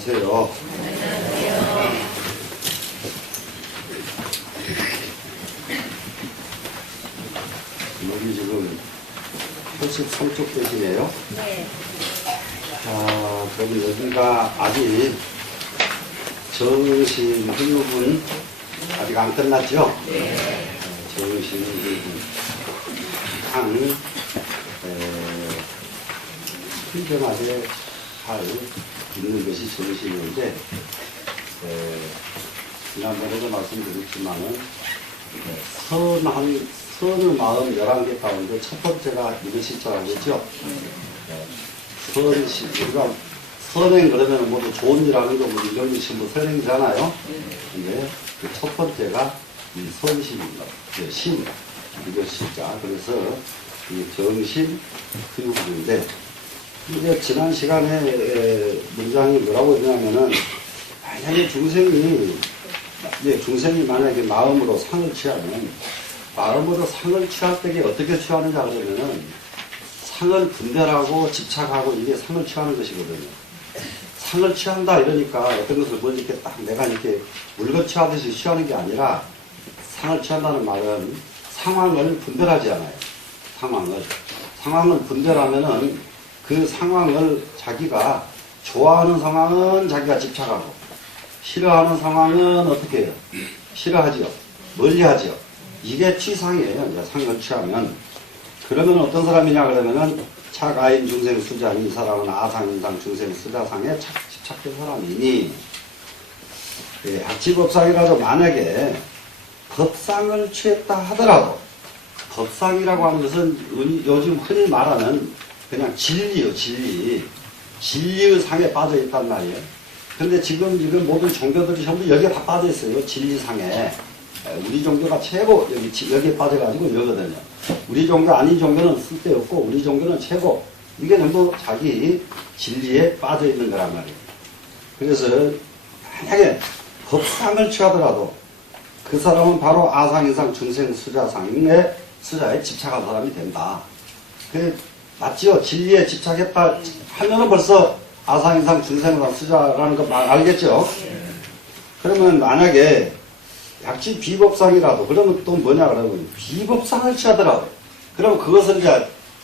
안녕하세요. 여기 지금 83쪽 되시네요. 네. 자, 그럼 여기가 아직 정신 훈육은 아직 안 끝났죠? 네. 정신 훈육은 한 필경하게 할 있는 것이 정신인데, 지난번에도 말씀드렸지만은 선의 마음 11개 가운데 첫 번째가 이것이라고 했죠. 선시, 우리가 선행 그러면 모두 좋은 일 하는 거 우리 이런 것이 뭐 선행이잖아요. 근데 그 첫 번째가 이 선심입니다. 심, 이것이자. 그래서 이 정신 교육인데, 이제 지난 시간에 문장이 뭐라고 했냐면은, 만약에 중생이 만약에 마음으로 상을 취하면, 마음으로 상을 취할 때 어떻게 취하느냐 그러면은, 상을 분별하고 집착하고 이게 상을 취하는 것이거든요. 상을 취한다 이러니까 어떤 것을 뭐 이렇게 딱 내가 이렇게 물건 취하듯이 취하는 게 아니라, 상을 취한다는 말은 상황을 분별하지 않아요. 상황을 분별하면은 그 상황을 자기가 좋아하는 상황은 자기가 집착하고, 싫어하는 상황은 어떻게 해요? 싫어하지요. 멀리하지요. 이게 취상이에요. 이제 상을 취하면. 그러면 어떤 사람이냐 그러면은 착아인 중생 수자니, 이 사람은 아상인상 중생 수자상에 집착된 사람이니, 악지법상이라도 만약에 법상을 취했다 하더라도, 법상이라고 하는 것은 요즘 흔히 말하는 그냥 진리요, 진리. 진리의 상에 빠져 있단 말이에요. 근데 지금 모든 종교들이 전부 여기에 다 빠져 있어요. 진리상에. 우리 종교가 최고 여기에 빠져가지고 이러거든요. 우리 종교 아닌 종교는 쓸데없고 우리 종교는 최고. 이게 전부 자기 진리에 빠져 있는 거란 말이에요. 그래서 만약에 법상을 취하더라도 그 사람은 바로 아상인상 중생 수자상의 수자에 집착한 사람이 된다. 맞지요? 진리에 집착했다 하면은 벌써 아상인상 중생상 수자라는 거 알겠죠? 그러면 만약에 약지 비법상이라도, 그러면 또 뭐냐 그러면 비법상을 취하더라도, 그럼 그것은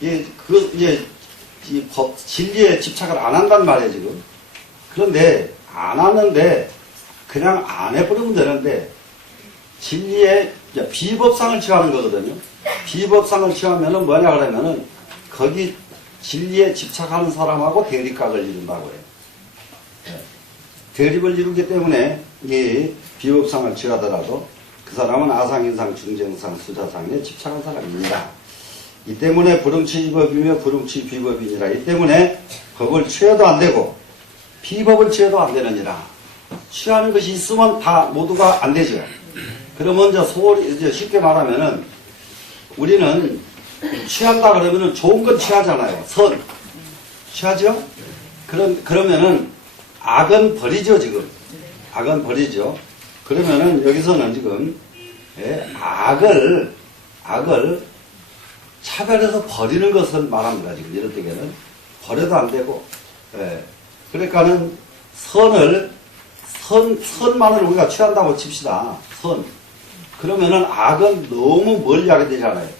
이 진리에 집착을 안 한단 말이에요, 지금. 그런데 안 하는데 그냥 안 해버리면 되는데, 진리에 비법상을 취하는 거거든요. 비법상을 취하면은 뭐냐 그러면은 거기 진리에 집착하는 사람하고 대립각을 이룬다고 해요. 대립을 이루기 때문에 이 비법상을 취하더라도 그 사람은 아상인상 중생상 수자상에 집착한 사람입니다. 이 때문에 불응취법이며 불응취비법이니라. 이 때문에 법을 취해도 안 되고 비법을 취해도 안 되느니라. 취하는 것이 있으면 다 모두가 안 되죠. 그러면 이제 쉽게 말하면은 우리는 취한다 그러면은 좋은 건 취하잖아요. 선. 취하죠? 그러면은 악은 버리죠, 지금. 악은 버리죠. 그러면은 여기서는 지금, 악을 차별해서 버리는 것을 말합니다, 지금. 이럴 때에는. 버려도 안 되고, 그러니까는 선만을 우리가 취한다고 칩시다. 선. 그러면은 악은 너무 멀리 하게 되잖아요.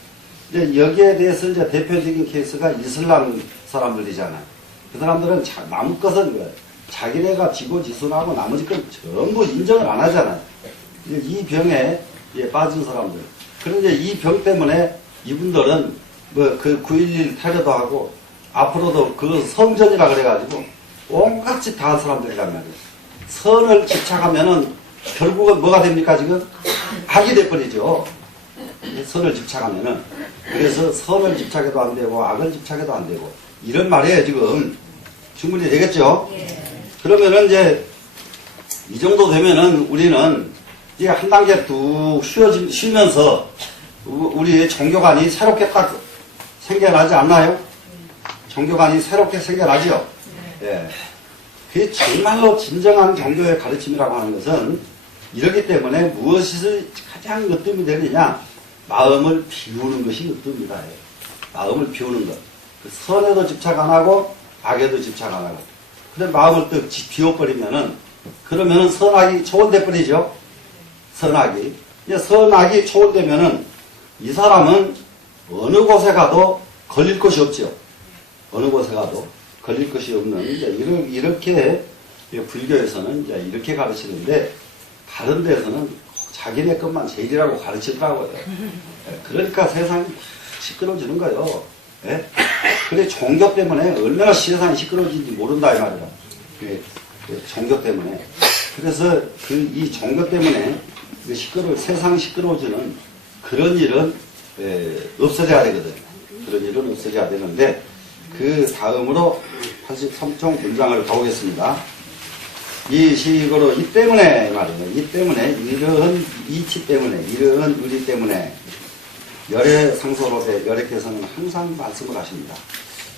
이제 여기에 대해서 이제 대표적인 케이스가 이슬람 사람들이잖아요. 그 사람들은 남의 것은 자기네가 지고지순하고 나머지 건 전부 인정을 안 하잖아요. 이제 이 병에 빠진 사람들. 그런데 이 병 때문에 이분들은 그 9.11 테러도 하고 앞으로도 그 성전이라 그래가지고 온갖 짓 다 한 사람들이란 말이에요. 선을 집착하면은 결국은 뭐가 됩니까 지금? 악이 돼버리죠. 선을 집착하면은. 그래서 선을 집착해도 안 되고 악을 집착해도 안 되고 이런 말이에요 지금. 충분히 되겠죠? 그러면은 이제 이 정도 되면은 우리는 이제 한 단계 뚝 쉬면서 우리 종교관이 새롭게 딱 생겨나지 않나요? 종교관이 새롭게 생겨나죠? 예. 그게 정말로 진정한 종교의 가르침이라고 하는 것은 이러기 때문에 무엇이 가장 으뜸이 되느냐? 마음을 비우는 것이 으뜸이다. 마음을 비우는 것. 그 선에도 집착 안 하고 악에도 집착 안 하고. 근데 마음을 또 비워버리면은, 그러면은 선악이 초월돼버리죠. 선악이. 이제 선악이 초월되면은 이 사람은 어느 곳에 가도 걸릴 것이 없죠. 어느 곳에 가도 걸릴 것이 없는, 이제 이렇게 불교에서는 이제 이렇게 가르치는데, 다른 데서는 자기네 것만 제일이라고 가르치더라고요. 그러니까 세상이 시끄러워지는 거예요. 예? 그래, 종교 때문에 얼마나 세상이 시끄러워지는지 모른다, 이 말이야. 종교 때문에. 그래서 이 종교 때문에 세상이 시끄러워지는 그런 일은 없어져야 되거든요. 그런 일은 없어져야 되는데, 그 다음으로 83종 문장을 가보겠습니다. 이 식으로, 이 때문에 말이에요. 이 때문에, 이러한 이치 때문에, 이러한 의리 때문에, 열애상소로대 열애께서는 항상 말씀을 하십니다.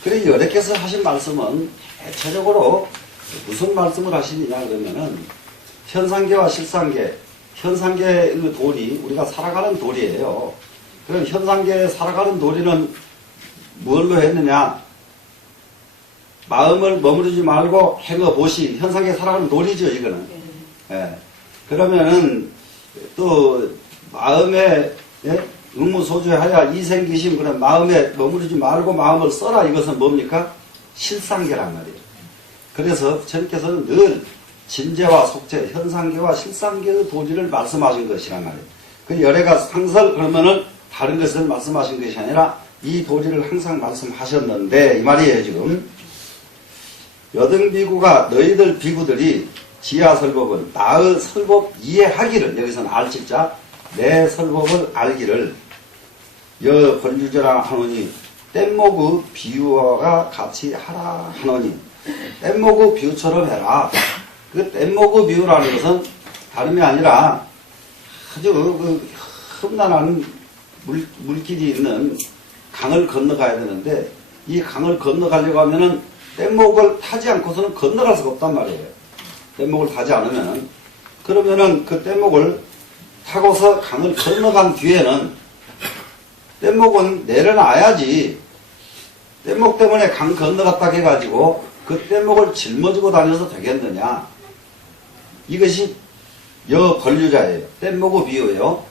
그래, 열애께서 하신 말씀은 대체적으로 무슨 말씀을 하시느냐 그러면은, 현상계와 실상계, 현상계의 도리, 우리가 살아가는 도리예요. 그럼 현상계에 살아가는 도리는 뭘로 했느냐? 마음을 머무르지 말고 행어보시, 현상계에 살아가는 도리죠, 이거는. 예. 그러면은 또 마음에 의무소주하여 이생기심, 그런 마음에 머무르지 말고 마음을 써라, 이것은 뭡니까? 실상계란 말이에요. 그래서 저님께서는 늘 진재와 속재, 현상계와 실상계의 도리를 말씀하신 것이란 말이에요. 그 열애가 상설, 그러면은 다른 것을 말씀하신 것이 아니라 이 도리를 항상 말씀하셨는데, 이 말이에요, 지금. 여등비구가 너희들 비구들이 지하설법은 나의 설법 이해하기를, 여기서는 알칠자, 내 설법을 알기를 여 권유저라 하노니 뗏목의 비유와 같이 하라 하노니, 뗏목의 비유처럼 해라. 그 뗏목의 비유라는 것은 다름이 아니라 아주 험난한 물길이 있는 강을 건너가야 되는데, 이 강을 건너가려고 하면은 뗏목을 타지 않고서는 건너갈 수가 없단 말이에요. 뗏목을 타지 않으면은. 그러면은 그 뗏목을 타고서 강을 건너간 뒤에는 뗏목은 내려놔야지, 뗏목 때문에 강 건너갔다 해가지고 그 뗏목을 짊어지고 다녀서 되겠느냐. 이것이 여권류자예요. 뗏목의 비유예요.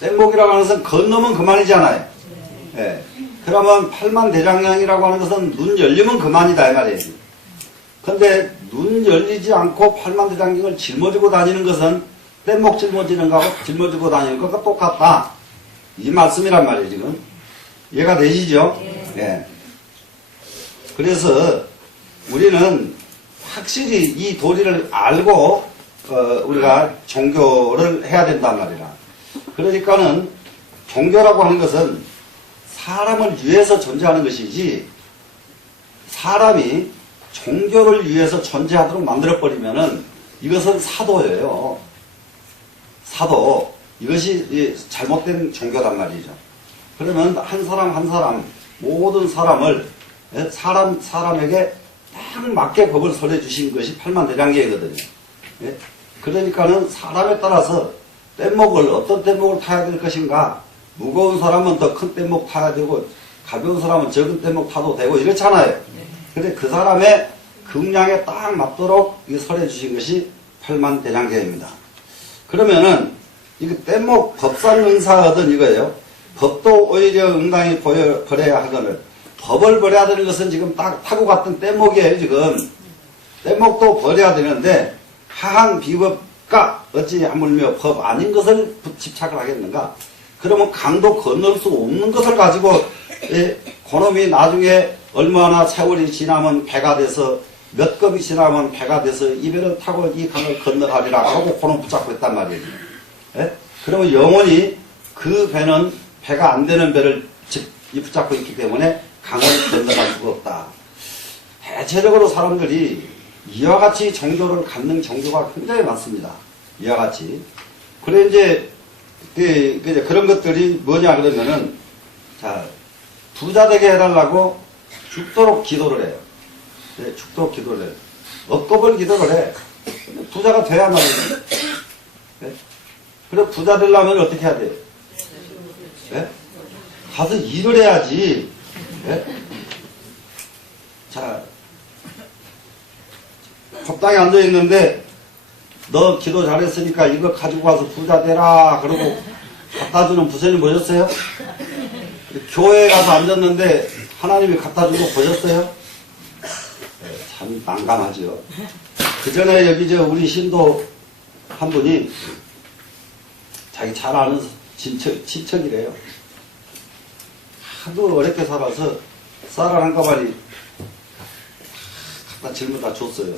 뗏목이라고 하는 것은 건너면 그만이잖아요. 예. 그러면 팔만대장경이라고 하는 것은 눈 열리면 그만이다, 이 말이에요. 근데 눈 열리지 않고 팔만대장경을 짊어지고 다니는 것은 뗏목 짊어지는 거하고 짊어지고 다니는 것과 똑같다, 이 말씀이란 말이에요, 지금. 이해가 되시죠? 예. 그래서 우리는 확실히 이 도리를 알고 우리가 종교를 해야 된단 말이라. 그러니까는 종교라고 하는 것은 사람을 위해서 존재하는 것이지, 사람이 종교를 위해서 존재하도록 만들어버리면은 이것은 사도예요. 사도. 이것이 잘못된 종교단 말이죠. 그러면 한 사람 한 사람, 모든 사람을 사람에게 딱 맞게 법을 설해주신 것이 팔만대장경이거든요. 그러니까는 사람에 따라서 뗏목을, 어떤 뗏목을 타야 될 것인가, 무거운 사람은 더 큰 뗏목 타야 되고 가벼운 사람은 적은 뗏목 타도 되고 이렇잖아요. 근데 그 사람의 긍량에 딱 맞도록 설해 주신 것이 팔만대장경입니다. 그러면은 이거 뗏목 법상 응사하던 이거예요. 법도 오히려 응당히 버려야 하거늘, 법을 버려야 되는 것은 지금 딱 타고 갔던 뗏목이에요, 지금. 뗏목도 버려야 되는데 하항 비법가 어찌 하물며 법 아닌 것을 집착을 하겠는가? 그러면 강도 건널 수 없는 것을 가지고 그놈이 나중에 얼마나 세월이 지나면 배가 돼서, 몇 겁이 지나면 배가 돼서 이 배를 타고 이 강을 건너가리라 하고 그놈 붙잡고 있단 말이에요. 그러면 영원히 그 배는 배가 안 되는 배를 붙잡고 있기 때문에 강을 건너갈 수가 없다. 대체적으로 사람들이 이와 같이 종교를 갖는 종교가 굉장히 많습니다. 이와 같이. 그래 이제 그런 것들이 뭐냐 그러면은, 자, 부자 되게 해달라고 죽도록 기도를 해요. 죽도록 기도를 해요. 억겁을 기도를 해. 부자가 돼야 말이에요. 그래, 부자 되려면 어떻게 해야 돼요? 가서 일을 해야지. 자, 법당에 앉아있는데 너 기도 잘했으니까 이거 가지고 가서 부자 되라 그러고 갖다주는 부처님 보셨어요? 교회에 가서 앉았는데 하나님이 갖다준 거 보셨어요? 네, 참 난감하죠. 그 전에 여기 우리 신도 한 분이 자기 잘 아는 친척이래요. 하도 어렵게 살아서 쌀을 한 가마니 갖다 짊어다 줬어요.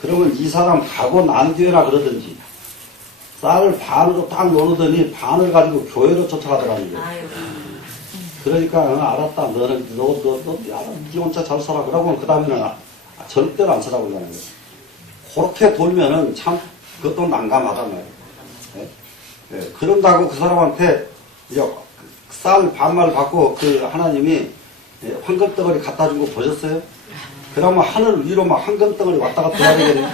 그러면 이 사람 가고 난 뒤에나 그러든지 쌀을 반으로 딱 놓으더니 반을 가지고 교회로 쫓아가더라는 거예요. 그러니까 알았다. 너는 너 혼자 잘 살아. 그러고 그 다음에는 절대로 안 쓰라고 그러는 거예요. 그렇게 돌면은 참 그것도 난감하단 말이에요. 네? 네. 그런다고 그 사람한테 쌀 반말 받고 그 하나님이 황금덩어리 갖다 준 거 보셨어요? 그러면 하늘 위로 막 황금덩어리 왔다 갔다 해야 되겠네.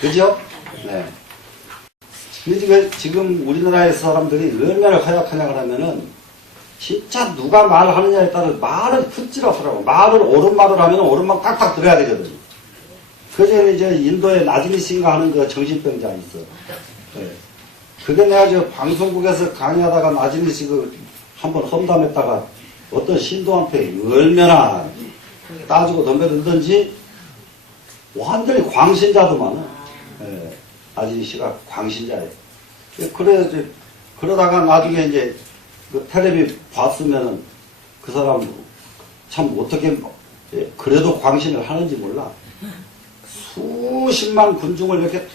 그죠? 네. 지금 우리나라의 사람들이 얼마나 허약하냐 그러면은 진짜 누가 말하느냐에 따라 말을 듣질 않더라고. 말을 옳은 말을 하면 옳은 말 딱딱 들어야 되거든요. 그전에 이제 인도에 나지니신가 하는 그 정신병자 있어. 네. 그게 내가 방송국에서 강의하다가 나지니시 한번 험담했다가 어떤 신도한테 얼마나 따지고 덤벼들든지 완전히 광신자도만. 네. 나지니시가 광신자예요. 그러다가 나중에 이제 그 텔레비 봤으면은 그 사람 참 어떻게 그래도 광신을 하는지 몰라. 수십만 군중을 이렇게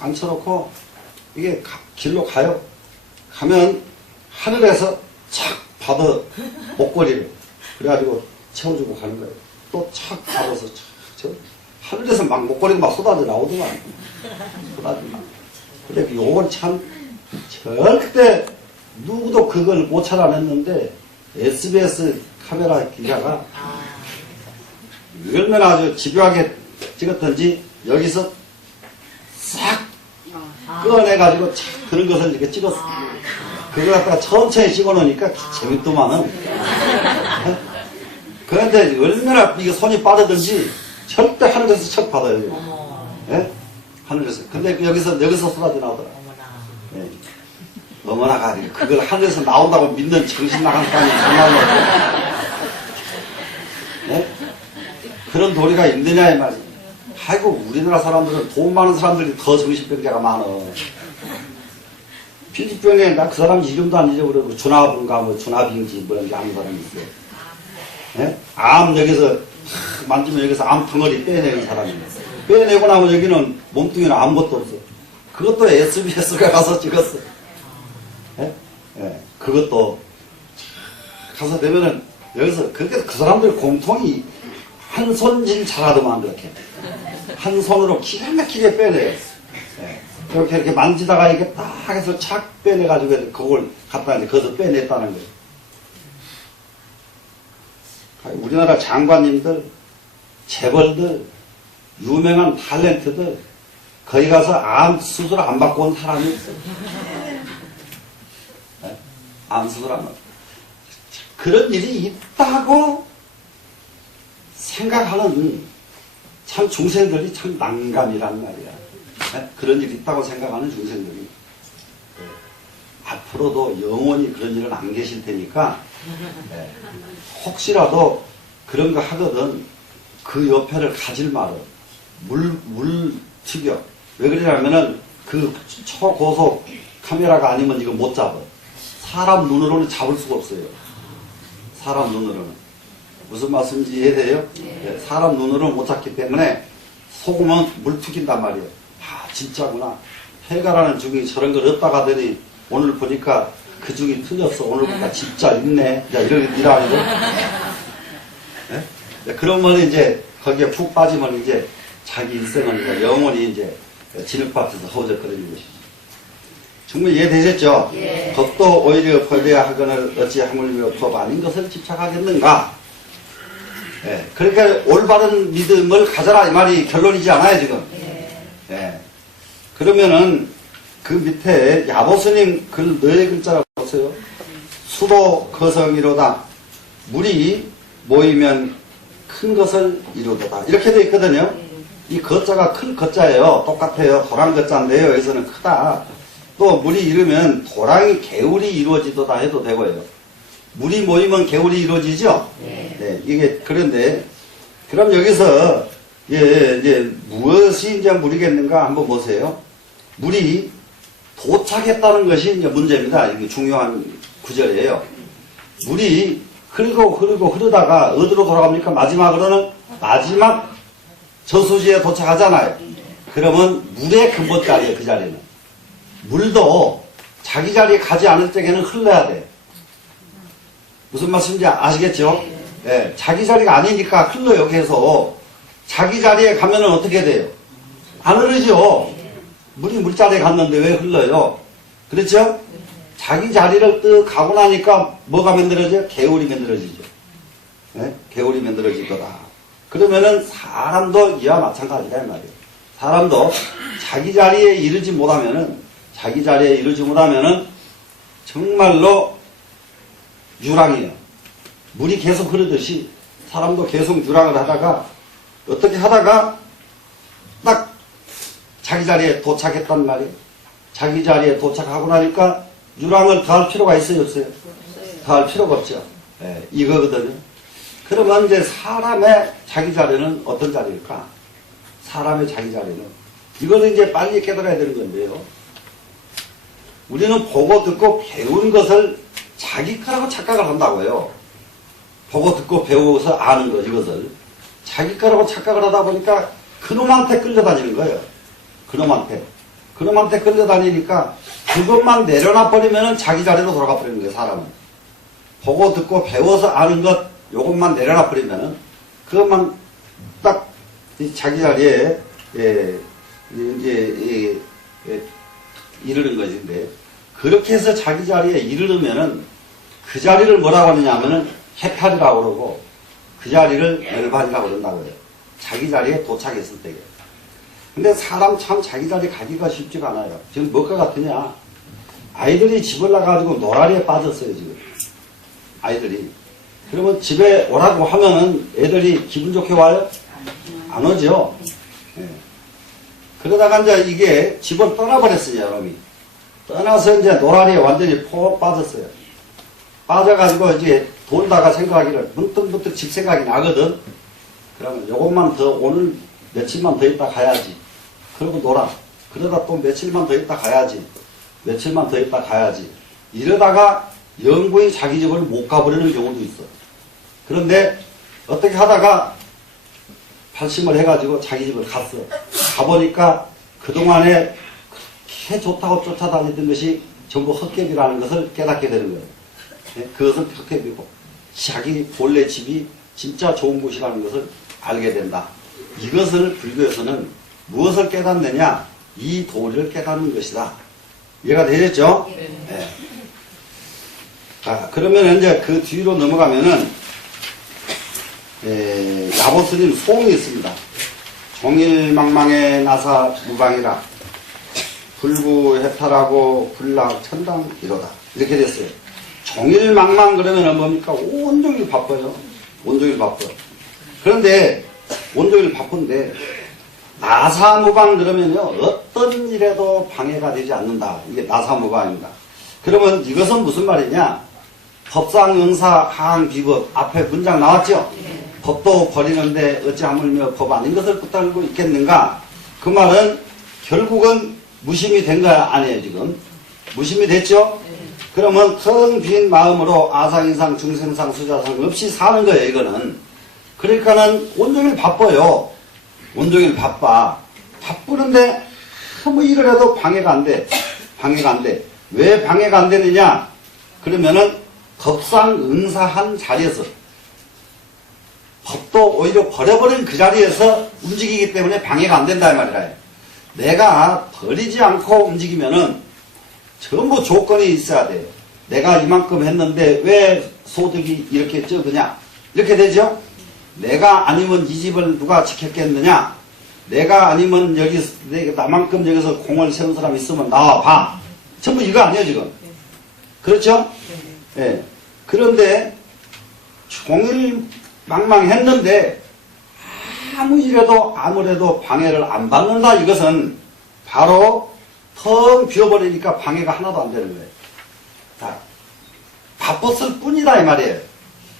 앉혀놓고 이게 길로 가요. 가면 하늘에서 착 받아 목걸이를 그래가지고 채워주고 가는 거예요. 또 착 받아서 착 하늘에서 막 목걸이가 막 쏟아져 나오더만. 근데 요건 참 절대 누구도 그걸 못 찾아냈는데 SBS 카메라 기자가 얼마나 아주 집요하게 찍었던지 여기서 싹 꺼내가지고 착 그런 것을 이렇게 찍었어. 그걸 갖다가 천천히 찍어놓으니까 재밌더만은. 그런데 얼마나 이게 손이 빠르든지 절대 하늘에서 척 받아요. 예? 하늘에서. 근데 여기서 쏟아져 나오더라. 예. 어머나가 그걸 하늘에서 나온다고 믿는 정신 나간 사람이 정말로. 예? 그런 도리가 있느냐 이 말이에요. 아이고 우리나라 사람들은 돈 많은 사람들이 더 정신병자가 많어. 피지병에 나 그 사람 이름도 안 잊어버리고 준하분가 뭐 준하빙지 뭐 이런 게 아는 사람이 있어요. 예? 암 여기서 만지면 여기서 암 덩어리 빼내는 사람이에요. 빼내고 나면 여기는 몸뚱이는 아무것도 없어. 그것도 SBS가 가서 찍었어. 예? 예. 그것도 가서 되면은 여기서 그렇게 그 사람들 공통이 한 손질 잘하더만 그렇게 한 손으로 기가 막히게 빼내요. 예. 이렇게 만지다가 이렇게 딱 해서 착 빼내가지고 그걸 갖다 이제 거기서 빼냈다는 거예요. 우리나라 장관님들, 재벌들, 유명한 탤런트들 거기 가서 암 수술 안 받고 온 사람이 있어요. 네? 암 수술 안 받고. 그런 일이 있다고 생각하는 참 중생들이 참 난감이란 말이야. 네? 그런 일이 있다고 생각하는 중생들이. 네. 앞으로도 영원히 그런 일은 안 계실 테니까 네. 혹시라도 그런 거 하거든 그 옆에를 가질 말은 물 튀겨. 왜 그러냐면은 그 초고속 카메라가 아니면 이거 못 잡아. 사람 눈으로는 잡을 수가 없어요. 사람 눈으로는. 무슨 말씀인지 이해돼요? 네. 사람 눈으로는 못 잡기 때문에 속으면 물 튀긴단 말이에요. 아 진짜구나. 해가라는 중이 저런 걸 얻다 가더니 오늘 보니까 그 중이 틀렸어. 오늘 보니까 진짜 있네. 야, 이러는 거. 네? 그러면 이제 거기에 푹 빠지면 이제 자기 일생은 이제 영원히 이제 진흙밭에서 허우적거리는 것이죠. 정말 이해되셨죠? 예. 법도 오히려 법해야 하거늘 어찌 하물며 법 아닌 것을 집착하겠는가? 예. 그러니까 올바른 믿음을 가져라 이 말이 결론이지 않아요 지금. 예. 그러면은 그 밑에 야보스님 글 너의 글자라고 보세요. 수도 거성이로다. 물이 모이면 큰 것을 이루도다. 이렇게 되어 있거든요. 이 거자가 큰 거자예요. 똑같아요. 도랑 거자인데요. 여기서는 크다. 또 물이 이르면 도랑이 개울이 이루어지도다 해도 되고요. 물이 모이면 개울이 이루어지죠? 네. 이게 그런데 그럼 여기서 이제 무엇이 이제 물이겠는가 한번 보세요. 물이 도착했다는 것이 이제 문제입니다. 이게 중요한 구절이에요. 물이 흐르다가 어디로 돌아갑니까? 마지막으로는 마지막 저수지에 도착하잖아요. 그러면 물의 근본 자리예요. 그 자리는. 물도 자기 자리에 가지 않을 적에는 흘러야 돼. 무슨 말씀인지 아시겠죠? 네, 자기 자리가 아니니까 흘러요. 계속. 자기 자리에 가면은 어떻게 돼요? 안 흐르죠? 물이 물자리에 갔는데 왜 흘러요? 그렇죠? 자기 자리를 뜩 가고 나니까 뭐가 만들어져요? 개울이 만들어지죠. 네? 개울이 만들어질 거다. 그러면은 사람도 이와 마찬가지다 이 말이에요. 사람도 자기 자리에 이르지 못하면은 정말로 유랑이에요. 물이 계속 흐르듯이 사람도 계속 유랑을 하다가 어떻게 하다가 딱 자기 자리에 도착했단 말이에요. 자기 자리에 도착하고 나니까 유랑을 더할 필요가 있어요, 없어요? 더할 필요가 없죠. 네, 이거거든요. 그러면 이제 사람의 자기 자리는 어떤 자리일까? 사람의 자기 자리는 이거는 이제 빨리 깨달아야 되는 건데요. 우리는 보고 듣고 배운 것을 자기 거라고 착각을 한다고요. 보고 듣고 배워서 아는 것 이것을 자기 거라고 착각을 하다 보니까 그놈한테 끌려다니는 거예요. 그놈한테 끌려다니니까 그것만 내려놔 버리면은 자기 자리로 돌아가 버리는 거예요. 사람은 보고 듣고 배워서 아는 것 요것만 내려놔 버리면은 그것만 딱 자기 자리에 이제 이르는 것인데 그렇게 해서 자기 자리에 이르려면은 그 자리를 뭐라고 하느냐 하면은 해탈이라고 그러고 그 자리를 열반이라고 그런다고 해요. 자기 자리에 도착했을 때에. 근데 사람 참 자기 자리 가기가 쉽지가 않아요. 지금 뭐가 같으냐? 아이들이 집을 나가지고 노라리에 빠졌어요, 지금. 아이들이. 그러면 집에 오라고 하면은 애들이 기분 좋게 와요? 안 오죠? 네. 그러다가 이제 이게 집을 떠나버렸어요, 여러분이. 떠나서 이제 노라리에 완전히 폭 빠졌어요. 빠져가지고 이제 돌다가 생각하기를 문득문득 집 생각이 나거든. 그러면 요것만 더 오늘 며칠만 더 있다 가야지. 그러고 놀아. 그러다 또 며칠만 더 있다 가야지. 며칠만 더 있다 가야지. 이러다가 영구히 자기 집을 못 가버리는 경우도 있어. 그런데 어떻게 하다가 발심을 해가지고 자기 집을 갔어. 가보니까 그동안에 그렇게 좋다고 쫓아다니던 것이 전부 헛개비라는 것을 깨닫게 되는 거예요. 네? 그것은 헛개비고 자기 본래 집이 진짜 좋은 곳이라는 것을 알게 된다. 이것을 불교에서는 무엇을 깨닫느냐? 이 도리를 깨닫는 것이다. 이해가 되겠죠? 네. 자, 그러면 이제 그 뒤로 넘어가면은 야보스님 소음이 있습니다. 종일망망에 나사 무방이라 불구해탈하고 불락 천당 이로다. 이렇게 됐어요. 종일망망 그러면 뭡니까? 온종일 바빠요. 온종일 바빠. 그런데 온종일 바쁜데 나사무방 그러면요 어떤 일에도 방해가 되지 않는다. 이게 나사무방입니다. 그러면 이것은 무슨 말이냐? 법상응사 하항비법 앞에 문장 나왔죠? 법도 버리는데 어찌 하물며 법 아닌 것을 붙들고 있겠는가? 그 말은 결국은 무심이 된 거야 아니에요 지금? 무심이 됐죠? 그러면 텅 빈 마음으로 아상인상 중생상 수자상 없이 사는 거예요 이거는. 그러니까는 온종일 바빠요. 온종일 바빠. 바쁘는데 아무 일을 해도 방해가 안 돼. 방해가 안 돼. 왜 방해가 안 되느냐? 그러면은 법상응사한 자리에서 법도 오히려 버려버린 그 자리에서 움직이기 때문에 방해가 안 된다 이 말이라. 내가 버리지 않고 움직이면은 전부 조건이 있어야 돼요. 내가 이만큼 했는데 왜 소득이 이렇게 적으냐? 이렇게 되죠? 내가 아니면 이 집을 누가 지켰겠느냐? 내가 아니면 여기 나만큼 여기서 공을 세운 사람 있으면 나와봐. 전부 이거 아니에요 지금? 그렇죠? 예. 그런데 종일 망망했는데 아무 일에도 아무래도 방해를 안 받는다. 이것은 바로 텅 비워버리니까 방해가 하나도 안 되는 거예요. 자, 바빴을 뿐이다 이 말이에요.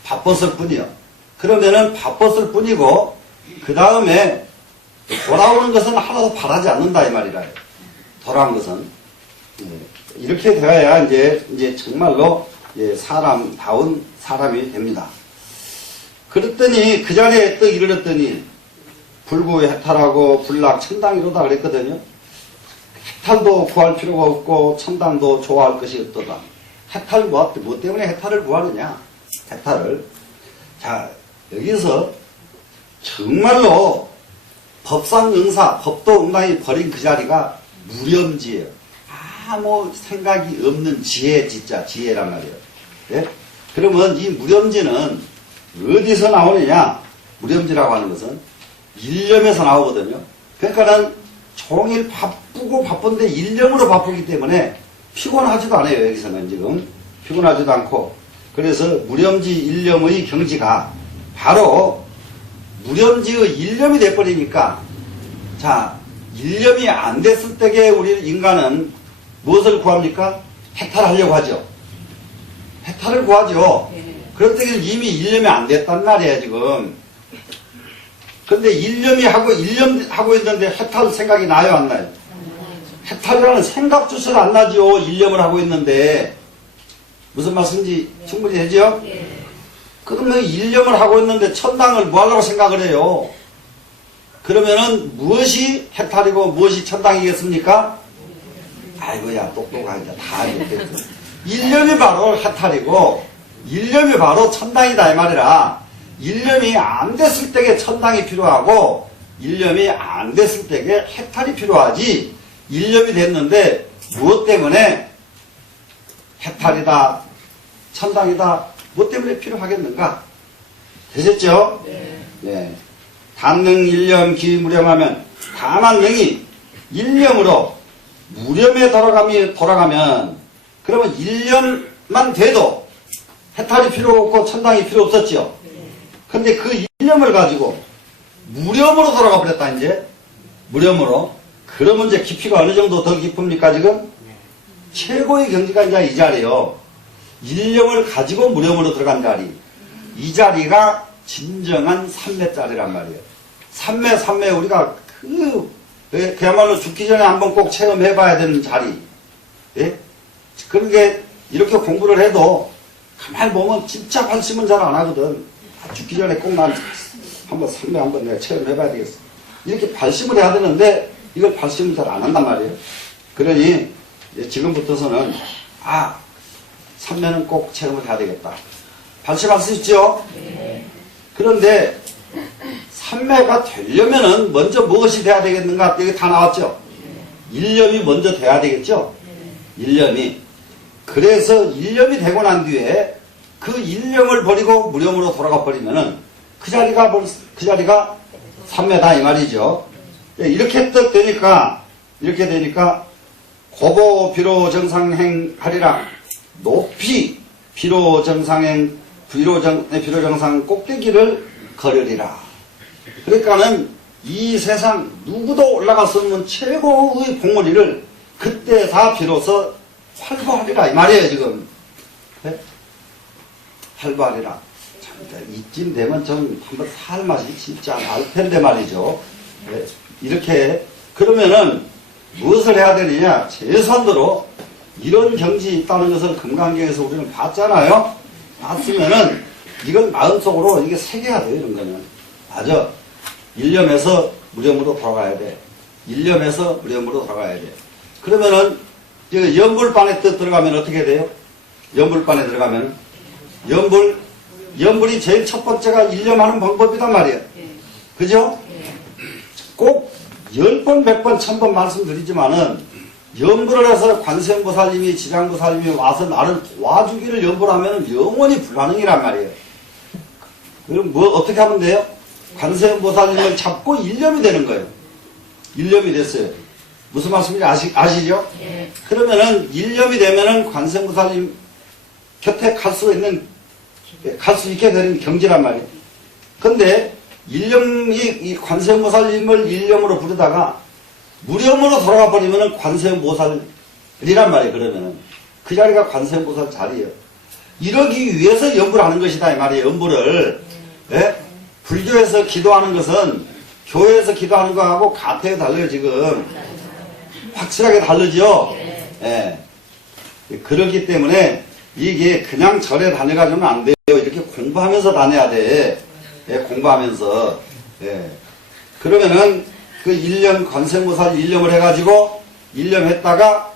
바빴을 뿐이요. 그러면은 바빴을 뿐이고 그 다음에 돌아오는 것은 하나도 바라지 않는다 이 말이라. 돌아온 것은 이렇게 되어야 이제 정말로 사람다운 사람이 됩니다. 그랬더니 그 자리에 또 이르렀더니 불구해탈하고 불락천당이로다 그랬거든요. 해탈도 구할 필요가 없고 천당도 좋아할 것이 없도다. 해탈 뭐 때문에 해탈을 구하느냐? 해탈을. 자, 여기서 정말로 법상 응사, 법도 응당이 버린 그 자리가 무렴지예요. 아무 생각이 없는 지혜, 진짜 지혜란 말이에요. 예? 그러면 이 무렴지는 어디서 나오느냐? 무렴지라고 하는 것은 일념에서 나오거든요. 그러니까는 종일 바쁘고 바쁜데 일념으로 바쁘기 때문에 피곤하지도 않아요. 여기서는 지금 피곤하지도 않고. 그래서 무렴지 일념의 경지가 바로 무렴지의 일념이 돼버리니까, 자, 일념이 안 됐을 때에 우리 인간은 무엇을 구합니까? 해탈하려고 하죠. 해탈을 구하죠. 그럴 때는 이미 일념이 안 됐단 말이에요, 지금. 근데 일념하고 있는데 해탈 생각이 나요, 안 나요? 해탈이라는 생각조차 안 나죠, 일념을 하고 있는데. 무슨 말씀인지 충분히 되죠? 그러면 일념을 하고 있는데 천당을 뭐 하려고 생각을 해요? 그러면은 무엇이 해탈이고 무엇이 천당이겠습니까? 아이고야, 똑똑하니까 다 알겠대. 일념이 바로 해탈이고 일념이 바로 천당이다 이 말이라. 일념이 안 됐을 때에 천당이 필요하고 일념이 안 됐을 때에 해탈이 필요하지. 일념이 됐는데 무엇 때문에 해탈이다, 천당이다, 무엇 때문에 필요하겠는가? 되셨죠? 네. 단능 일념 기무렴하면 다만 능이 일념으로 무렴에 돌아가면 그러면 일념만 돼도 해탈이 필요 없고 천당이 필요 없었죠. 근데 그 일념을 가지고 무렴으로 돌아가 버렸다 이제. 무렴으로. 그러면 이제 깊이가 어느 정도 더 깊습니까 지금? 최고의 경지가 이제 이 자리요. 일념을 가지고 무렴으로 들어간 자리. 이 자리가 진정한 삼매자리란 말이에요. 삼매 우리가 그야말로 죽기 전에 한번 꼭 체험해봐야 되는 자리. 예? 그러게 이렇게 공부를 해도 가만히 보면 진짜 발심은 잘 안 하거든. 죽기 전에 꼭 난 한번 삼매 한번 내가 체험해봐야 되겠어. 이렇게 발심을 해야 되는데 이걸 발심을 잘 안 한단 말이에요. 그러니 지금부터서는 삼매는 꼭 체험을 해야 되겠다. 발심할 수 있죠? 그런데 삼매가 되려면은 먼저 무엇이 돼야 되겠는가? 여기 다 나왔죠? 일념이 먼저 돼야 되겠죠? 일념이. 그래서 일념이 되고 난 뒤에 그 일념을 버리고 무념으로 돌아가 버리면은 그 자리가 삼매다 이 말이죠. 이렇게 딱 되니까 고보 비로 정상행 하리라. 높이 비로 정상행 비로 정상 꼭대기를 걸으리라. 그러니까는 이 세상 누구도 올라갈 수 없는 최고의 봉우리를 그때 다 비로소 활보하리라 이 말이에요 지금. 네? 활보하리라. 참 이쯤 되면 좀 한번 살 맛이 진짜 날 텐데 말이죠. 네? 이렇게 그러면은 무엇을 해야 되느냐? 최선으로 이런 경지 있다는 것을 금강경에서 우리는 봤잖아요. 봤으면은 이걸 마음속으로 이게 새겨야 돼요. 이런 거는 맞아. 일념에서 무념으로 돌아가야 돼. 일념에서 무념으로 돌아가야 돼. 그러면은 연불반에 들어가면 어떻게 돼요? 연불반에 들어가면 연불이 제일 첫 번째가 일념하는 방법이단 말이에요. 그죠? 꼭 10번, 100번, 1000번 말씀드리지만은 연불을 해서 관세음보살님이 지장보살님이 와서 나를 도와주기를 연불 하면 영원히 불가능이란 말이에요. 그럼 어떻게 하면 돼요? 관세음보살님을 잡고 일념이 되는 거예요. 일념이 됐어요. 무슨 말씀인지 아시죠? 네. 그러면은 일념이 되면은 관세음보살님 곁에 갈 수 있게 되는 경지란 말이에요. 근데 이 관세음보살님을 일념으로 부르다가 무념으로 돌아가 버리면은 관세음보살이란 말이에요. 그러면은 그 자리가 관세음보살 자리예요. 이러기 위해서 연부를 하는 것이다 이 말이에요. 연부를. 예? 불교에서 기도하는 것은 교회에서 기도하는 거하고 같아요. 달라요 지금. 확실하게 다르죠. 예. 그렇기 때문에 이게 그냥 절에 다녀가지고는 안 돼요. 이렇게 공부하면서 다녀야 돼. 예, 공부하면서. 예. 그러면은 그 관세음보살 일념을 해가지고 일념했다가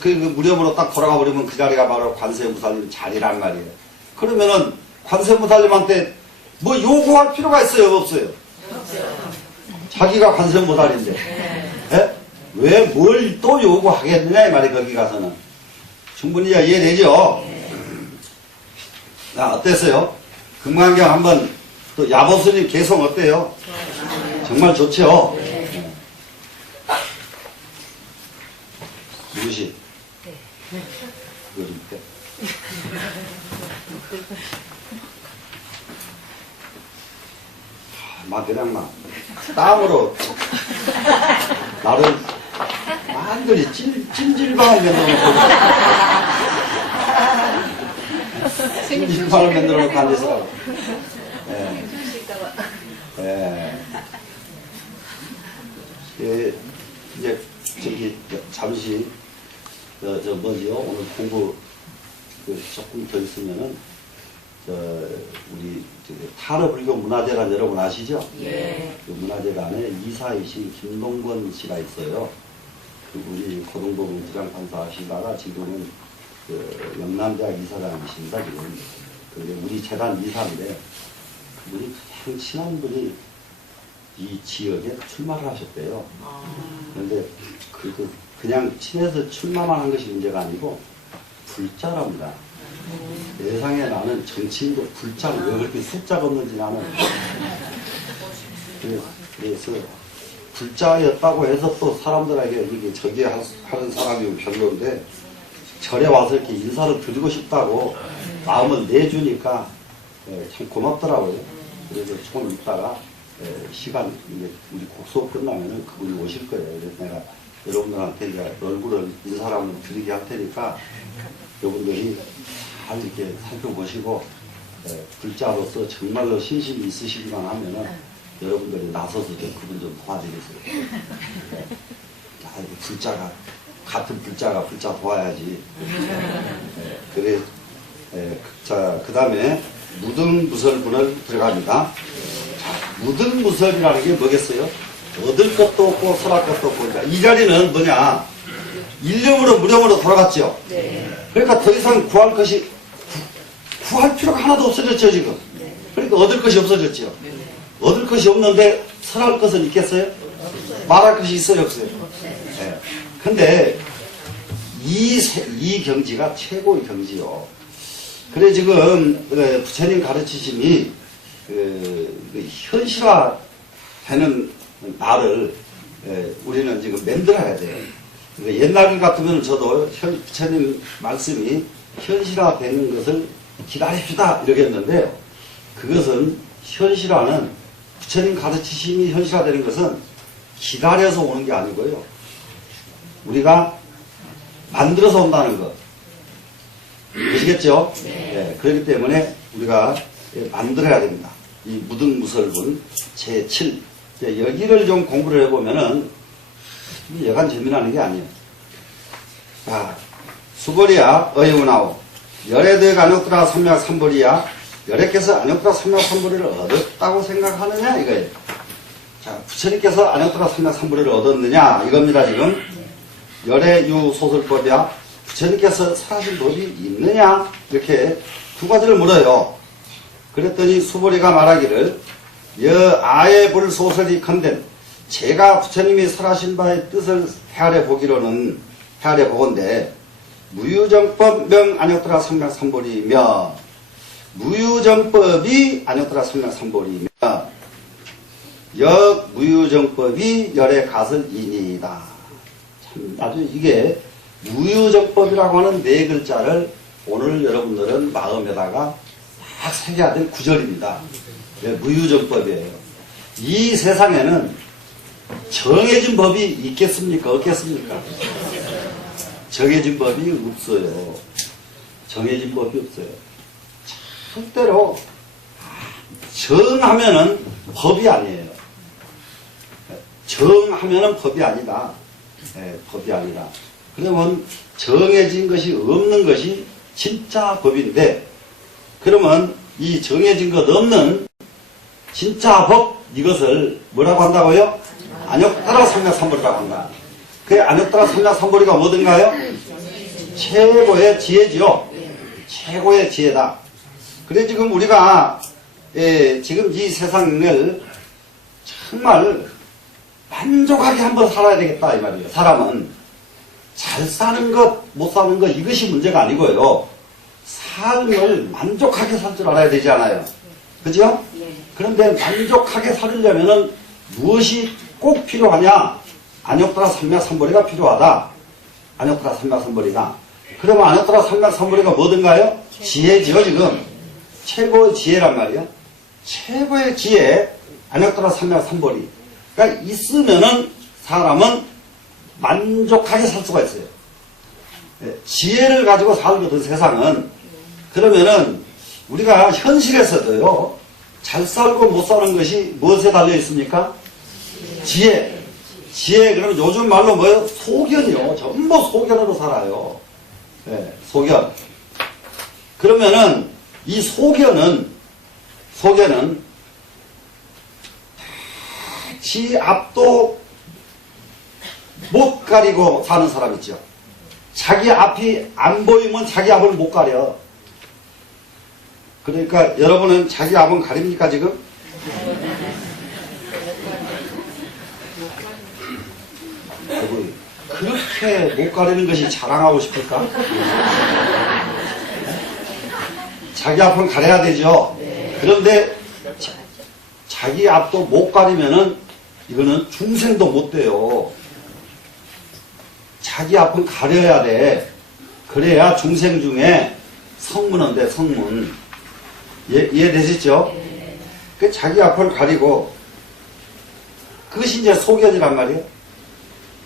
그 무념으로 딱 돌아가 버리면 그 자리가 바로 관세음보살님 자리란 말이에요. 그러면은 관세음보살님한테 뭐 요구할 필요가 있어요? 없어요? 자기가 관세음보살인데. 예? 왜 뭘 또 요구하겠느냐 이 말이에요. 거기 가서는. 충분히 이해되죠? 자, 어땠어요? 금강경 한번 또 야보스님 개성 어때요? 정말 좋죠? 누구시? 그러니까. 막 그냥 막 땀으로 나를 완전히 찜질방을 만들어놓고 찜질방을 만들어놓고 앉아서 이제 저기 잠시 뭐지요? 오늘 공부 조금 더 있으면은 우리 타르불교 문화재단 여러분 아시죠? 예. 그 문화재단에 이사이신 김동건 씨가 있어요. 그분이 고등법원 부장판사 하시다가 지금은 영남대학 이사장이십니다. 지금 그게 우리 재단 이사인데 그분이 가장 친한 분이 이 지역에 출마를 하셨대요. 그런데 그냥 친해서 출마만 한 것이 문제가 아니고 불자랍니다. 세상에 나는 정치인도 불자를 왜 그렇게 숫자가 없는지 나는. 그래서 불자였다고 해서 또 사람들에게 이게 저기 하는 사람이 별로인데 절에 와서 이렇게 인사를 드리고 싶다고 마음을 내주니까 참 고맙더라고요. 그래서 조금 있다가 시간 우리 곡수업 끝나면은 그분이 오실 거예요. 그래서 내가 여러분들한테 이제 얼굴을 인사를 한번 드리게 할 테니까 여러분들이 잘 이렇게 살펴보시고 불자로서 정말로 신심이 있으시기만 하면은 여러분들이 나서서 좀 그분 좀 도와드리세요. 불자가 같은 불자가 불자 도와야지. 그래. 자, 그 다음에 무등무설분을 들어갑니다. 자, 무등무설이라는 게 뭐겠어요? 얻을 것도 없고 설할 것도 없고. 이 자리는 뭐냐? 일념으로 무념으로 돌아갔죠. 네. 그러니까 더 이상 구할 필요가 하나도 없어졌죠 지금. 네. 그러니까 얻을 것이 없어졌죠. 네. 얻을 것이 없는데 설할 것은 있겠어요? 없어요. 말할 것이 있어요 없어요? 네. 근데 이 경지가 최고의 경지요. 그래 지금 부처님 가르치심이 현실화되는 말을 우리는 지금 만들어야 돼요. 옛날 같으면 저도 부처님 말씀이 현실화되는 것을 기다립시다 이러겠는데요. 그것은 현실화는 부처님 가르치심이 현실화되는 것은 기다려서 오는 게 아니고요. 우리가 만들어서 온다는 것. 아시겠죠? 네. 그렇기 때문에 우리가 만들어야 됩니다. 이 무등무설분 제7. 여기를 좀 공부를 해보면은 여간 재미나는 게 아니에요. 자, 수보리야 어이우나오 열애득 안욕드라 삼약 삼보리야 열애께서 안욕드라 삼약 삼보리를 얻었다고 생각하느냐 이거예요. 자, 부처님께서 안욕드라 삼약 삼보리를 얻었느냐 이겁니다. 지금 열애유 소설법이야 부처님께서 사신 법이 있느냐 이렇게 두 가지를 물어요. 그랬더니 수보리가 말하기를 아예 볼 소설이 컨된 제가 부처님이 설하신 바의 뜻을 헤아려 보건대 무유정법 명 안욕드라 삼약 삼보리며 무유정법이 안욕드라 삼약 삼보리며 역 무유정법이 열의 가설이니이다. 참 아주 이게 무유정법이라고 하는 네 글자를 오늘 여러분들은 마음에다가 딱 새겨야 될 구절입니다. 네, 무유정법이에요. 이 세상에는 정해진 법이 있겠습니까? 없겠습니까? 정해진 법이 없어요. 정해진 법이 없어요. 절대로 정하면은 법이 아니에요. 정하면은 법이 아니다. 법이 아니다. 그러면 정해진 것이 없는 것이 진짜 법인데, 그러면 이 정해진 것 없는 진짜 법, 이것을 뭐라고 한다고요? 안욕따라 삼략삼보리라고 한다. 그 안욕따라 삼략삼보리가 뭐든가요? 최고의 지혜지요. 최고의 지혜다. 그래 지금 우리가 지금 이 세상을 정말 만족하게 한번 살아야 되겠다 이 말이에요. 사람은 잘 사는 것, 못 사는 것 이것이 문제가 아니고요. 삶을 만족하게 살 줄 알아야 되지 않아요. 그죠? 그런데 만족하게 살려면은 무엇이 꼭 필요하냐? 안욕따라 삼략삼보리가 필요하다. 안욕따라 삼략삼보리가. 그러면 안욕따라 삼략삼보리가 뭐든가요? 지혜지요 지금. 최고의 지혜란 말이야. 최고의 지혜, 안욕따라 삼략삼보리. 그러니까 있으면은 사람은 만족하게 살 수가 있어요. 지혜를 가지고 살거든 세상은. 그러면은 우리가 현실에서도요, 잘 살고 못 사는 것이 무엇에 달려 있습니까? 지혜. 지혜, 그러면 요즘 말로 뭐예요? 소견이요. 전부 소견으로 살아요. 소견. 그러면은 이 소견은 지 앞도 못 가리고 사는 사람 있죠. 자기 앞이 안 보이면 자기 앞을 못 가려. 그러니까 여러분은 자기 앞은 가립니까 지금? 그렇게 못 가리는 것이 자랑하고 싶을까? 자기 앞은 가려야 되죠. 그런데 자기 앞도 못 가리면은 이거는 중생도 못 돼요. 자기 앞은 가려야 돼. 그래야 중생 중에 성문은 돼, 성문. 이해되시죠? 그 자기 앞을 가리고, 그것이 이제 소견이란 말이에요.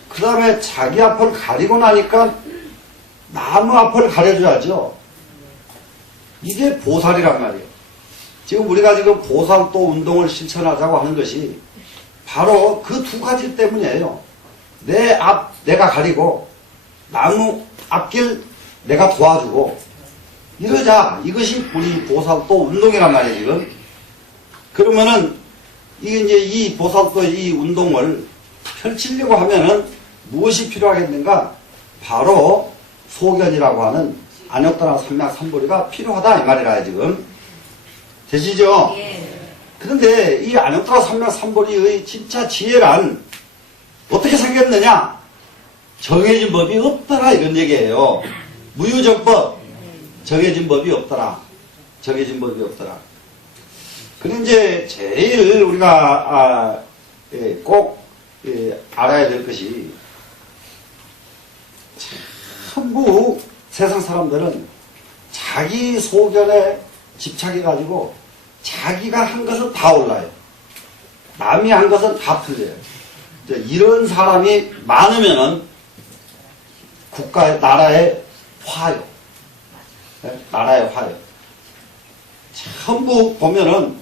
그 다음에 자기 앞을 가리고 나니까 나무 앞을 가려줘야죠. 이게 보살이란 말이에요. 지금 우리가 지금 보살도 운동을 실천하자고 하는 것이 바로 그 두 가지 때문이에요. 내 앞 내가 가리고 나무 앞길 내가 도와주고 이러자. 이것이 우리 보살도 운동이란 말이에요 지금. 그러면은 이게 이제 이 보살도 이 운동을 펼치려고 하면은 무엇이 필요하겠는가? 바로 소견이라고 하는 안욕따라 삼략삼보리가 필요하다 이 말이라 지금. 되시죠? 그런데 이 안욕따라 삼략삼보리의 진짜 지혜란 어떻게 생겼느냐? 정해진 법이 없더라 이런 얘기예요. 무유정법, 정해진 법이 없더라. 정해진 법이 없더라. 그런데 이제 제일 우리가 꼭 알아야 될 것이, 전부 세상 사람들은 자기 소견에 집착해가지고 자기가 한 것은 다 올라요. 남이 한 것은 다 틀려요. 이런 사람이 많으면은 국가의, 나라의 화요. 나라의 화요. 전부 보면은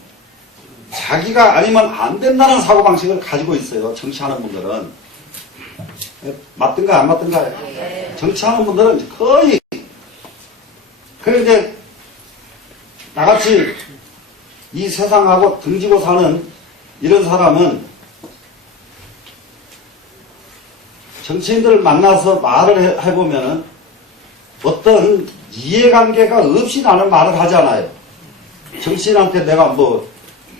자기가 아니면 안 된다는 사고방식을 가지고 있어요. 정치하는 분들은. 맞든가 안 맞든가요? 정치하는 분들은 거의. 그런데 나같이 이 세상하고 등지고 사는 이런 사람은 정치인들을 만나서 말을 해보면은 어떤 이해관계가 없이 나는 말을 하잖아요. 정치인한테 내가 뭐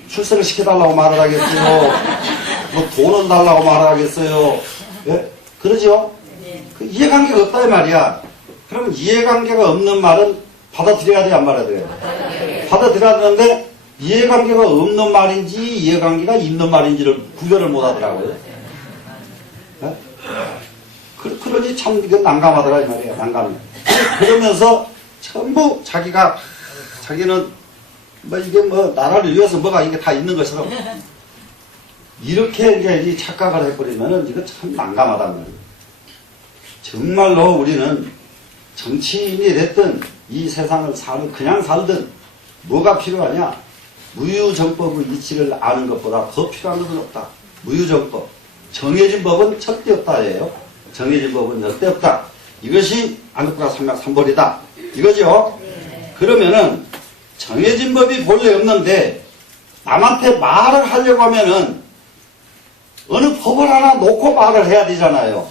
출세를 시켜달라고 말을 하겠어요. 뭐 돈을 달라고 말을 하겠어요. 예? 그러죠? 그 이해관계가 없다 이 말이야. 그러면 이해관계가 없는 말은 받아들여야 돼, 안 받아들여야? 받아들여야 되는데 이해관계가 없는 말인지 이해관계가 있는 말인지를 구별을 못 하더라고요. 예? 그러니 참 이게 난감하더라 이 말이야. 난감해. 그러면서 전부 자기는 뭐 이게 뭐 나라를 위해서 뭐가 이게 다 있는 것처럼 이렇게 이제 이 착각을 해버리면은 이거 참 난감하단 말이에요. 정말로 우리는 정치인이 됐든 이 세상을 그냥 살든 뭐가 필요하냐? 무유정법의 이치를 아는 것보다 더 필요한 것은 없다. 무유정법. 정해진 법은 절대 없다예요. 정해진 법은 절대 없다. 이것이 안국가 삼맥삼벌이다. 이거죠? 그러면은 정해진 법이 본래 없는데 남한테 말을 하려고 하면은 어느 법을 하나 놓고 말을 해야 되잖아요.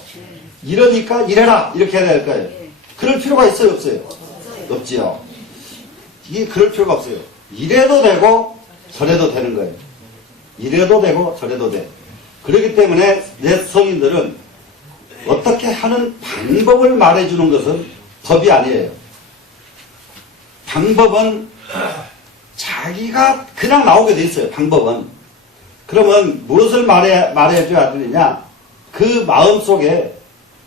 이러니까 이래라 이렇게 해야 될 거예요. 그럴 필요가 있어요 없어요? 없지요. 이게 그럴 필요가 없어요. 이래도 되고 저래도 되는 거예요. 이래도 되고 저래도 돼. 그렇기 때문에 내 성인들은 어떻게 하는 방법을 말해주는 것은 법이 아니에요. 방법은 자기가 그냥 나오게 돼 있어요. 방법은. 그러면 무엇을 말해줘야 되느냐? 그 마음속에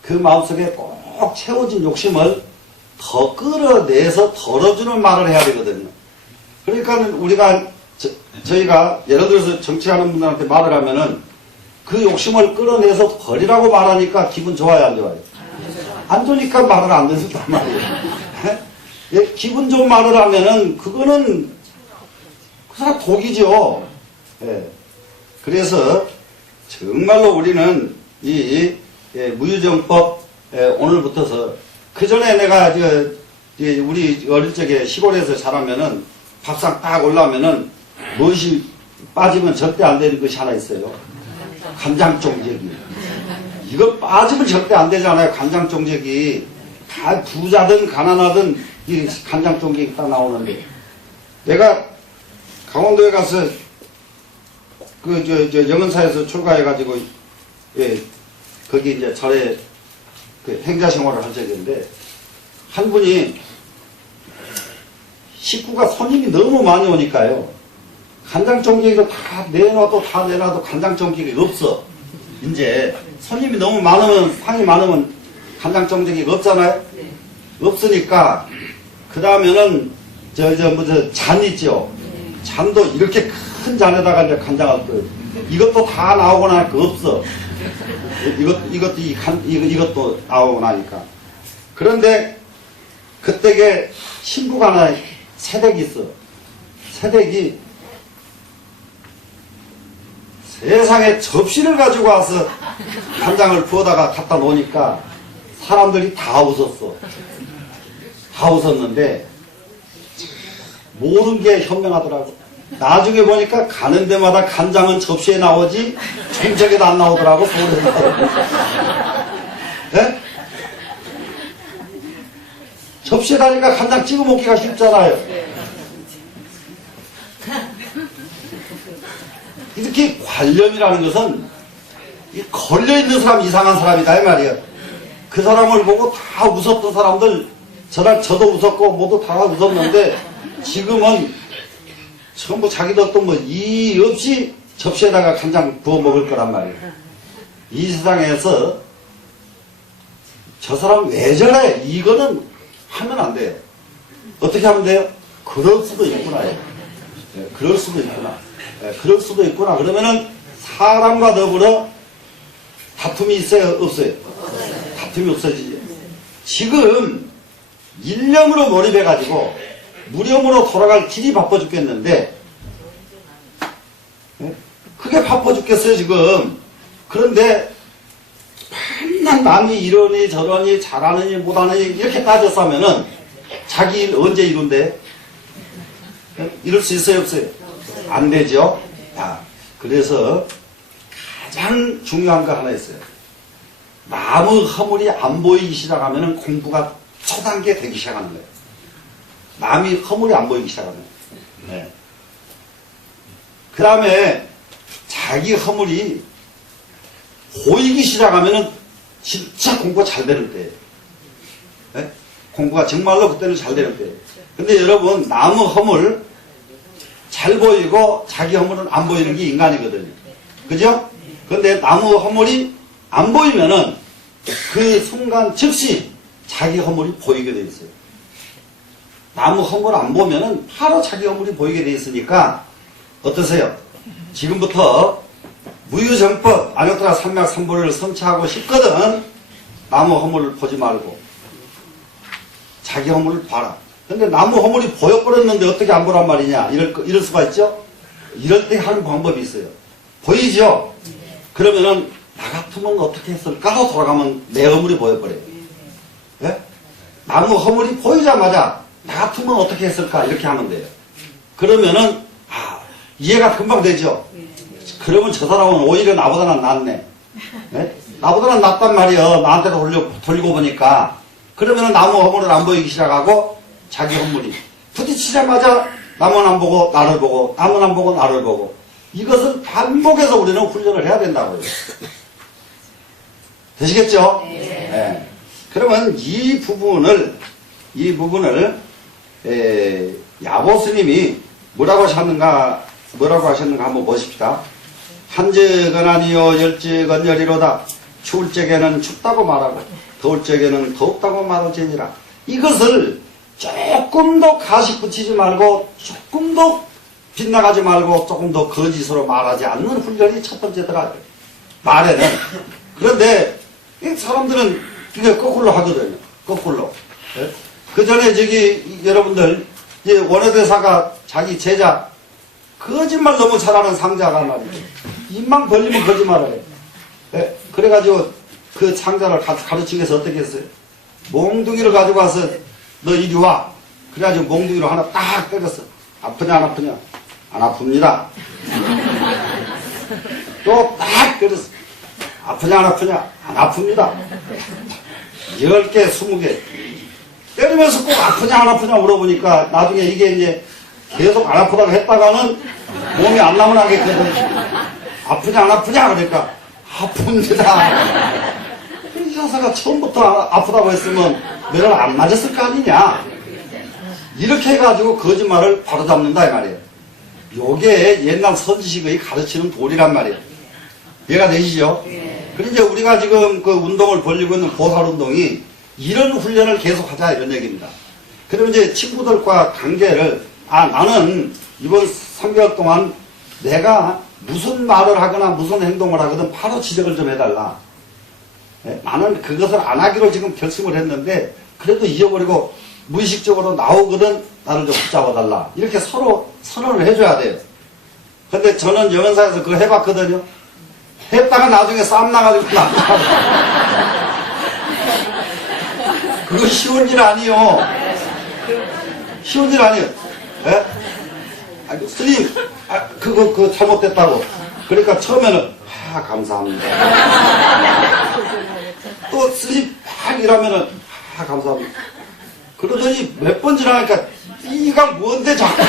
꼭 채워진 욕심을 더 끌어내서 덜어주는 말을 해야 되거든요. 그러니까 우리가 저희가 예를 들어서 정치하는 분들한테 말을 하면은 그 욕심을 끌어내서 버리라고 말하니까 기분 좋아요 안 좋아요? 안 좋으니까 말을 안 듣는단 말이에요. 예, 기분 좋은 말을 하면은 그거는 그 사람 독이죠. 예. 그래서 정말로 우리는 이 무유정법 오늘부터서 그 전에 내가 우리 어릴 적에 시골에서 자라면은 밥상 딱 올라오면은 무엇이 빠지면 절대 안 되는 것이 하나 있어요. 간장종제기. 이거 빠지면 절대 안 되잖아요. 간장종제기. 다 부자든 가난하든 이 간장종제기 딱 나오는데 내가 강원도에 가서 영은사에서 출가해가지고 예, 거기 이제 절에 그 행자 생활을 할 적인데 한 분이 식구가 손님이 너무 많이 오니까요. 간장종기를 다 내놔도 간장종기가 없어. 이제 손님이 너무 많으면 상이 많으면 간장종기가 없잖아요. 없으니까 그 다음에는 잔 있죠. 잔도 이렇게 큰 잔에다가 이제 간장을 끓여. 이것도 다 나오고 나니까 없어. 이것도 나오고 나니까. 그런데 그때게 신부가 하나 새댁이 있어. 새댁이 세상에 접시를 가지고 와서 간장을 부어다가 갖다 놓으니까 사람들이 다 웃었어. 다 웃었는데 모든 게 현명하더라고. 나중에 보니까 가는 데마다 간장은 접시에 나오지 총적에도 안 나오더라고. 네? 접시에 다니까 간장 찍어 먹기가 쉽잖아요. 이렇게 관념이라는 것은 걸려있는 사람 이상한 사람이다 이 말이에요. 그 사람을 보고 다 웃었던 사람들 저도 웃었고 모두 다 웃었는데 지금은 전부 자기도 또 뭐 이의 없이 접시에다가 간장 부어 먹을 거란 말이에요. 이 세상에서 저 사람 왜 저래? 이거는 하면 안 돼요. 어떻게 하면 돼요? 그럴 수도 있구나. 네, 그럴 수도 있구나. 네, 그럴 수도 있구나. 그러면은 사람과 더불어 다툼이 있어요? 없어요? 다툼이 없어지죠. 지금 일념으로 몰입해가지고 무념으로 돌아갈 길이 바빠 죽겠는데 네? 그게 바빠 죽겠어요 지금. 그런데 맨날 남이 이러니 저러니 잘하느니 못하느니 이렇게 따져서 하면은 자기 일 언제 이룬대? 네? 이룰 수 있어요 없어요? 안 되죠. 야, 그래서 가장 중요한 거 하나 있어요. 마음의 허물이 안 보이기 시작하면은 공부가 초단계 되기 시작하는 거예요. 남이 허물이 안 보이기 시작하면. 네. 그 다음에 자기 허물이 보이기 시작하면은 진짜 공부가 잘 되는 때예요. 네? 공부가 정말로 그때는 잘 되는 때예요. 근데 여러분, 남의 허물 잘 보이고 자기 허물은 안 보이는 게 인간이거든요. 그죠? 근데 남의 허물이 안 보이면은 그 순간 즉시 자기 허물이 보이게 돼 있어요. 남의 허물 안 보면은 바로 자기 허물이 보이게 돼 있으니까 어떠세요? 지금부터 무유정법 안역도라 삼맥삼보를 성취하고 싶거든 나무 허물을 보지 말고 자기 허물을 봐라. 근데 나무 허물이 보여버렸는데 어떻게 안 보란 말이냐 이럴 수가 있죠. 이럴 때 하는 방법이 있어요. 보이죠? 그러면은 나 같으면 어떻게 했을까? 돌아가면 내 허물이 보여버려요. 예? 나무 허물이 보이자마자 나 같으면 어떻게 했을까? 이렇게 하면 돼요. 그러면은 이해가 금방 되죠? 그러면 저 사람은 오히려 나보다는 낫네. 예? 나보다는 낫단 말이에요. 나한테도 돌리고 보니까. 그러면은 나무 허물을 안 보이기 시작하고 자기 허물이 부딪히자마자 남은 안 보고 나를 보고 남은 안 보고 나를 보고 이것을 반복해서 우리는 훈련을 해야 된다고요. 되시겠죠? 네. 예. 그러면 이 부분을 야보 스님이 뭐라고 하셨는가 한번 보십시다. 한적은 아니요 열적은 열이로다. 추울 적에는 춥다고 말하고 더울 적에는 덥다고 말할지니라. 이것을 조금 더 가식 붙이지 말고 조금 더 빗나가지 말고 조금 더 거짓으로 말하지 않는 훈련이 첫 번째더라. 말에는. 그런데 이 사람들은 이게 거꾸로 하거든요. 거꾸로. 예? 그 전에 여러분들 원효대사가 자기 제자 거짓말 너무 잘하는 상자가 말이죠. 입만 벌리면 거짓말을 해요. 예? 그래가지고 그 상자를 가르치기 위해서 어떻게 했어요? 몽둥이를 가지고 와서 너 이리 와. 그래가지고 몽둥이로 하나 딱 때렸어. 아프냐 안 아프냐? 안 아픕니다. 또 딱 때렸어. 아프냐 안 아프냐? 안 아픕니다. 10개 20개 때리면서 꼭 아프냐 안 아프냐 물어보니까 나중에 이게 이제 계속 안 아프다고 했다가는 몸이 안 나면 하겠거든. 아프냐 안 아프냐 그러니까 아픕니다. 이 여사가 처음부터 아프다고 했으면 내가 안 맞았을 거 아니냐. 이렇게 해가지고 거짓말을 바로잡는다 이 말이에요. 요게 옛날 선지식의 가르치는 도리란 말이에요. 이해가 되시죠? 그리고 이제 우리가 지금 그 운동을 벌리고 있는 보살운동이 이런 훈련을 계속 하자 이런 얘기입니다. 그러면 이제 친구들과 관계를 나는 이번 3개월 동안 내가 무슨 말을 하거나 무슨 행동을 하거든 바로 지적을 좀 해달라. 네? 나는 그것을 안 하기로 지금 결심을 했는데 그래도 잊어버리고 무의식적으로 나오거든 나를 좀 붙잡아달라. 이렇게 서로 선언을 해줘야 돼요. 근데 저는 영연사에서 그거 해봤거든요. 했다가 나중에 싸움 나가지고 나가고. 그거 쉬운 일 아니요. 쉬운 일 아니요. 예? 스님, 그거 잘못됐다고. 그러니까 처음에는, 감사합니다. 또 스님 막 이러면은, 감사합니다. 그러더니 몇 번 지나니까, 이가 뭔데 자꾸.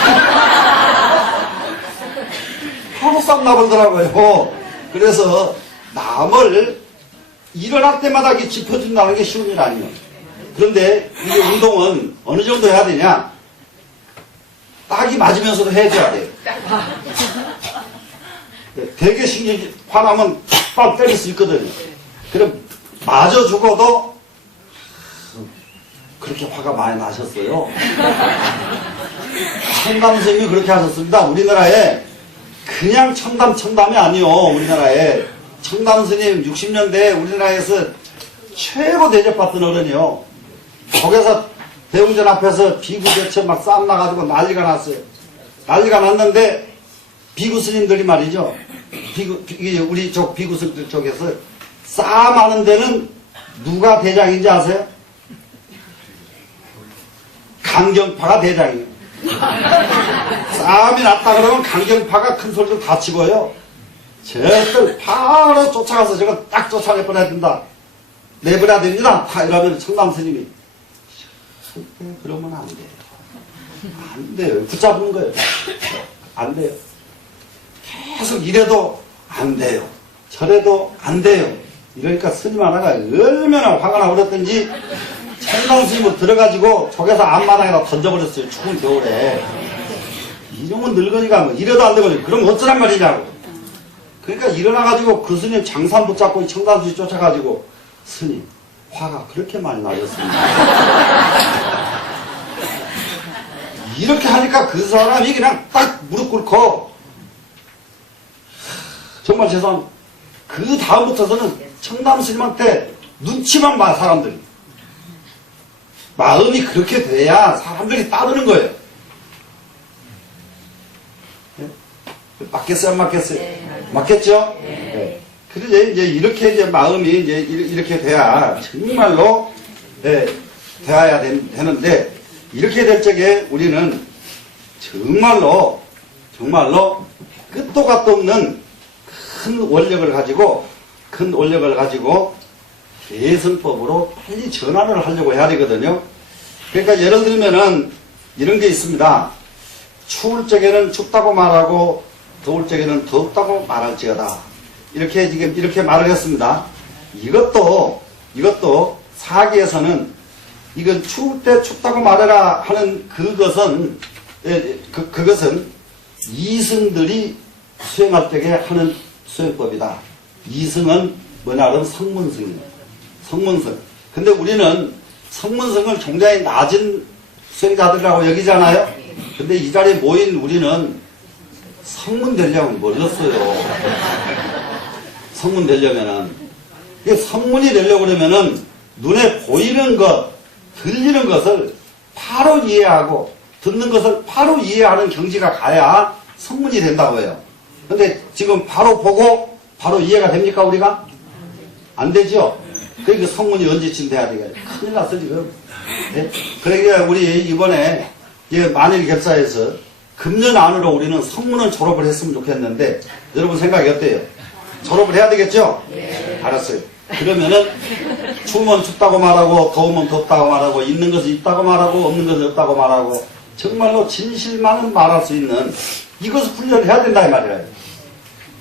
하루 싸움 나버리더라고요. 그래서 남을 일어날 때마다 짚어준다는 게 쉬운 일 아니에요. 그런데 이게 운동은 어느 정도 해야 되냐? 딱이 맞으면서도 해줘야 돼요. 되게 신경이 화나면 빡 때릴 수 있거든요. 그럼 마저 죽어도 그렇게 화가 많이 나셨어요. 청담 선생님이 그렇게 하셨습니다. 우리나라에 그냥 청담이 아니요. 우리나라에 청담 스님 60년대에 우리나라에서 최고 대접받던 어른이요. 거기서 대웅전 앞에서 비구 대처 막 싸움 나가지고 난리가 났어요. 난리가 났는데 비구 스님들이 말이죠. 우리 쪽 비구 스님들 쪽에서 싸움하는 데는 누가 대장인지 아세요? 강경파가 대장이에요. 싸움이 났다 그러면 강경파가 큰 소리도 다 치고요. 쟤들 바로 쫓아가서 저거 딱 쫓아내버려야 된다. 내버려야 됩니다. 다 이러면 청담 스님이 그러면 안 돼요. 안 돼요. 붙잡는 거예요. 안 돼요. 계속 이래도 안 돼요. 저래도 안 돼요. 이러니까 스님 하나가 얼마나 화가 나버렸던지 청담 스님을 들어가지고 저기서 앞마당에다 던져버렸어요. 추운 겨울에. 이놈은 늙은이가 뭐 이래도 안 되거든요. 그럼 어쩌란 말이냐고. 그러니까 일어나가지고 그 스님 장산 붙잡고 청담 스님 쫓아가지고 스님 화가 그렇게 많이 나셨습니다. 이렇게 하니까 그 사람이 그냥 딱 무릎 꿇고 정말 죄송합니다. 그 다음부터서는 청담 스님한테 눈치만 봐, 사람들이. 마음이 그렇게 돼야 사람들이 따르는 거예요. 네? 맞겠어요, 안 맞겠어요? 네. 맞겠죠? 네. 네. 그래서 이제 이렇게 이제 마음이 이제 이렇게 돼야 정말로, 네, 되어야 되는데, 이렇게 될 적에 우리는 정말로 끝도 갓도 없는 큰 원력을 가지고 개선법으로 빨리 전환을 하려고 해야 되거든요. 그러니까 예를 들면은 이런 게 있습니다. 추울 적에는 춥다고 말하고 더울 적에는 덥다고 말할지어다. 이렇게 말을 했습니다. 이것도 사기에서는 이건 추울 때 춥다고 말해라 하는 그것은 이승들이 수행할 때에 하는 수행법이다. 이승은 뭐냐면 성문승이에요. 성문승. 근데 우리는 성문승을 굉장히 낮은 수행자들이라고 여기잖아요. 근데 이 자리에 모인 우리는 성문 되려면 멀었어요. 성문 되려면은. 성문이 되려고 그러면은 눈에 보이는 것, 들리는 것을 바로 이해하고 듣는 것을 바로 이해하는 경지가 가야 성문이 된다고 해요. 근데 지금 바로 보고 바로 이해가 됩니까, 우리가? 안 되죠? 그러니까 성문이 언제쯤 돼야 되겠어요? 큰일 났어, 지금. 네? 그러니까 우리 이번에 만일 겹사에서 금년 안으로 우리는 성문을 졸업을 했으면 좋겠는데, 여러분 생각이 어때요? 졸업을 해야 되겠죠? 네. 알았어요. 그러면은, 추우면 춥다고 말하고, 더우면 덥다고 말하고, 있는 것이 있다고 말하고, 없는 것이 없다고 말하고, 정말로 진실만은 말할 수 있는 이것을 훈련을 해야 된다, 이 말이에요.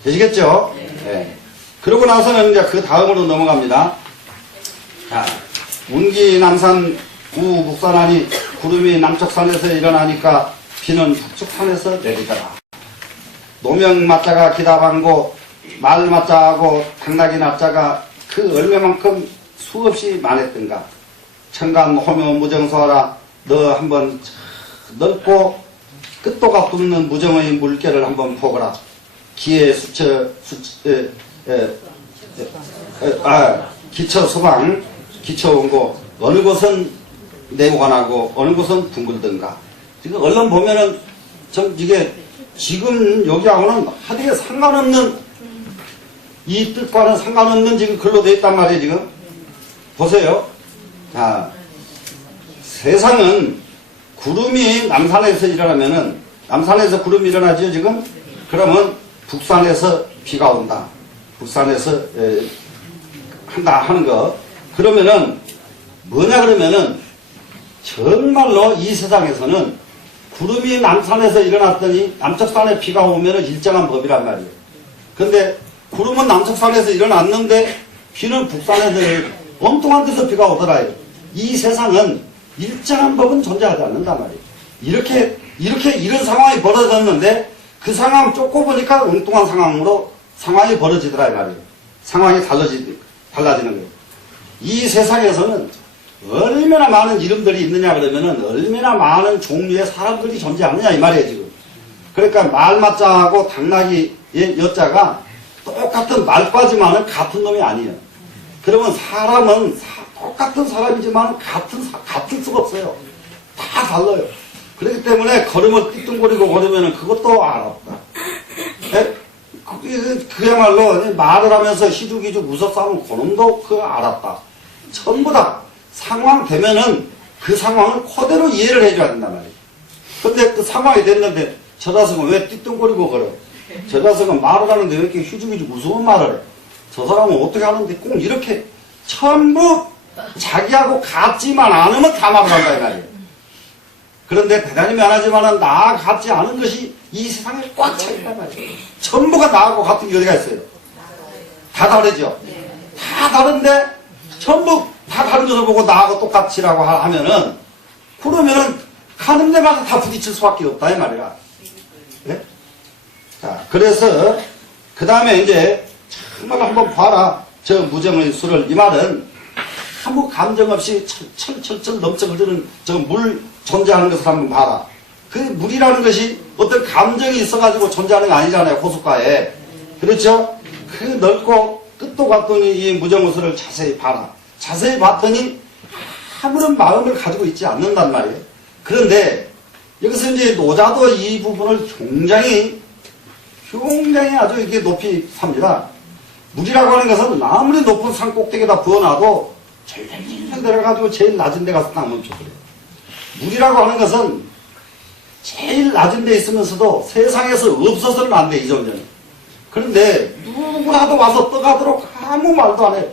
되시겠죠? 네. 그러고 나서는 이제 그 다음으로 넘어갑니다. 자, 운기 남산 우북산하니 구름이 남쪽산에서 일어나니까 비는 북쪽산에서 내리더라. 노명맞자가 기다방고 말맞자하고 당나귀 납자가 그 얼마만큼 수없이 많았던가. 청간 호묘 무정소하라. 너 한번 넓고 끝도 값도 없는 무정의 물결을 한번 보거라. 기에 기처 소방, 기처 원고, 어느 곳은 네모나고, 어느 곳은 둥글던가. 지금 얼른 보면은, 이게, 지금 여기하고는 하되게 상관없는, 이 뜻과는 상관없는 지금 글로 되어 있단 말이에요, 지금. 보세요. 자, 세상은 구름이 남산에서 일어나면은, 남산에서 구름이 일어나죠, 지금? 그러면 북산에서 비가 온다. 북산에서 한다 하는 거. 그러면은 뭐냐 그러면은 정말로 이 세상에서는 구름이 남산에서 일어났더니 남쪽산에 비가 오면은 일정한 법이란 말이에요. 근데 구름은 남쪽산에서 일어났는데 비는 북산에서 엉뚱한 데서 비가 오더라요. 이 세상은 일정한 법은 존재하지 않는단 말이에요. 이런 상황이 벌어졌는데 그 상황 쫓고 보니까 엉뚱한 상황이 벌어지더라 이 말이에요. 상황이 달라지는 거예요. 이 세상에서는 얼마나 많은 이름들이 있느냐 그러면은 얼마나 많은 종류의 사람들이 존재하느냐 이 말이에요 지금. 그러니까 말맞자하고 당나귀의 여자가 똑같은 말과지만은 같은 놈이 아니에요. 그러면 사람은 똑같은 사람이지만 같을 수가 없어요. 다 달라요. 그렇기 때문에 걸음을 띠뚱거리고 걸으면은 그것도 알았다. 그야말로 말을 하면서 희죽희죽 웃었싸면 그놈도 그거 알았다. 전부 다 상황 되면은 그 상황을 그대로 이해를 해줘야 된단 말이에요. 근데 그 상황이 됐는데 저 자석은 왜 띠뚱거리고 걸어? 저 자석은 말을 하는데 왜 이렇게 희죽희죽 웃으면 말을 해? 저 사람은 어떻게 하는데 꼭 이렇게 전부 자기하고 같지만 않으면 다 말을 한다 이 말이에요. 그런데 대단히 미안하지만은 나 같지 않은 것이 이 세상에 꽉 차있단 말이에요. 전부가 나하고 같은 게 어디가 있어요? 다 다르죠? 다 다른데 전부 다 다른 것을 보고 나하고 똑같이라고 하면은 그러면은 가는 데마다 다 부딪힐 수밖에 없다 이 말이야. 네? 자, 그래서 그 다음에 이제 정말 한번 봐라. 저 무정의 수를 이 말은 아무 감정 없이 철철철 넘쳐 흐르는 저 물 존재하는 것을 한번 봐라. 그 물이라는 것이 어떤 감정이 있어가지고 존재하는 게 아니잖아요. 호숫가에. 그렇죠? 그 넓고 끝도 갔더니 이 무정우서를 자세히 봐라. 자세히 봤더니 아무런 마음을 가지고 있지 않는단 말이에요. 그런데 여기서 이제 노자도 이 부분을 굉장히 아주 이렇게 높이 삽니다. 물이라고 하는 것은 아무리 높은 산 꼭대기에다 부어놔도 절절절 내려가지고 제일 낮은 데 가서 딱 멈춰버려요. 물이라고 하는 것은 제일 낮은 데 있으면서도 세상에서 없어서는 안 돼, 이 존재는. 그런데 누구라도 와서 떠가도록 아무 말도 안 해.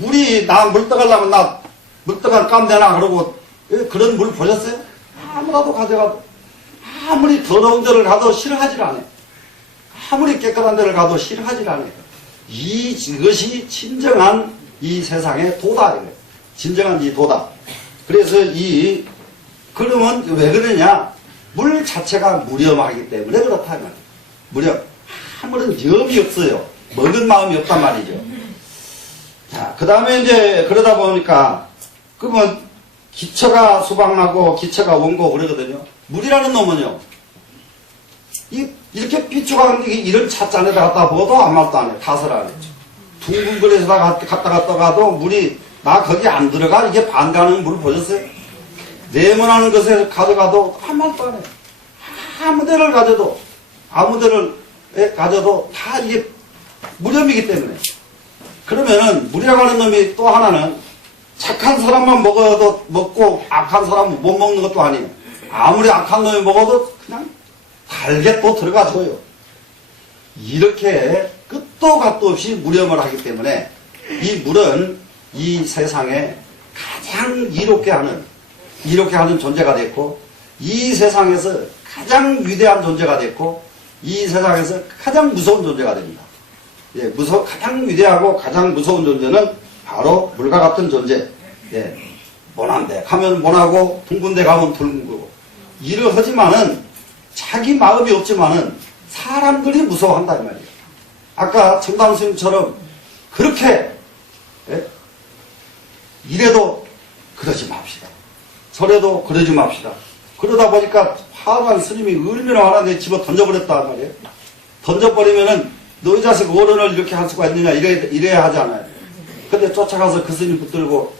물이 나 물 떠가려면 나 물 떠갈 깜되나 그러고 그런 물 보셨어요? 아무라도 가져가도 아무리 더러운 데를 가도 싫어하질 않아요. 아무리 깨끗한 데를 가도 싫어하질 않아요. 이것이 진정한 이 세상의 도다. 진정한 이 도다. 그래서 그러면 왜 그러냐? 물 자체가 무렴하기 때문에 그렇다. 말이에요. 무렴. 아무런 염이 없어요. 먹은 마음이 없단 말이죠. 자, 그 다음에 이제 그러다 보니까, 그러면 기처가 수박나고 기처가 원고 그러거든요. 물이라는 놈은요, 이렇게 삐죽한 이런 찻잔에다 갖다 부어도 아무 말도 안 해. 탓을 안 해. 둥근 그릇에다 갖다가 떠가도 물이, 나 거기 안 들어가? 이게 반가는 물 보셨어요? 네모나는 것에 가져가도 아무 말도 안 해. 아무 데를 가져도 다 이게 무렴이기 때문에. 그러면은 물이라고 하는 놈이 또 하나는 착한 사람만 먹고 악한 사람은 못 먹는 것도 아니에요. 아무리 악한 놈이 먹어도 그냥 달게 또 들어가줘요. 이렇게 끝도 갓도 없이 무렴을 하기 때문에 이 물은 이 세상에 가장 이롭게 하는 존재가 됐고, 이 세상에서 가장 위대한 존재가 됐고, 이 세상에서 가장 무서운 존재가 됩니다. 예, 가장 위대하고 가장 무서운 존재는 바로 물과 같은 존재. 예, 모난데 가면 모나고 둥근 데 가면 둥근 거고. 이러하지만은 자기 마음이 없지만은 사람들이 무서워한다 이 말이에요. 아까 청담 스님처럼 그렇게 이래도 그러지 맙시다. 저래도 그러지 맙시다. 그러다 보니까 화난 스님이 얼마나 화나는데 집어 던져버렸단 말이에요. 던져버리면은 너희 자식 어른을 이렇게 할 수가 있느냐 이래야 하잖아요. 근데 쫓아가서 그 스님 붙들고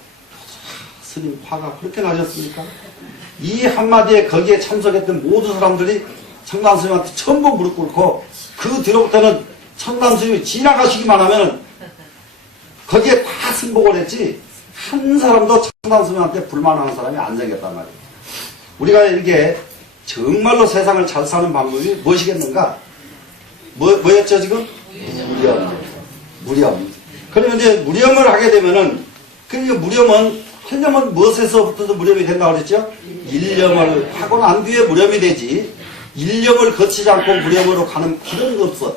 스님 화가 그렇게 나셨습니까? 이 한마디에 거기에 참석했던 모든 사람들이 청담 스님한테 전부 무릎 꿇고, 그 뒤로부터는 청담 스님이 지나가시기만 하면은 거기에 다 승복을 했지 한 사람도 청담 스님한테 불만하는 사람이 안 생겼단 말이에요. 우리가 이게 정말로 세상을 잘 사는 방법이 무엇이겠는가? 뭐였죠 지금? 무렴. 그러면 이제 무렴을 하게 되면은, 그러니까 무렴은 하려면 무엇에서부터도 무렴이 된다고 그랬죠? 일념을 하고 난 뒤에 무렴이 되지, 일념을 거치지 않고 무렴으로 가는 길은 없어.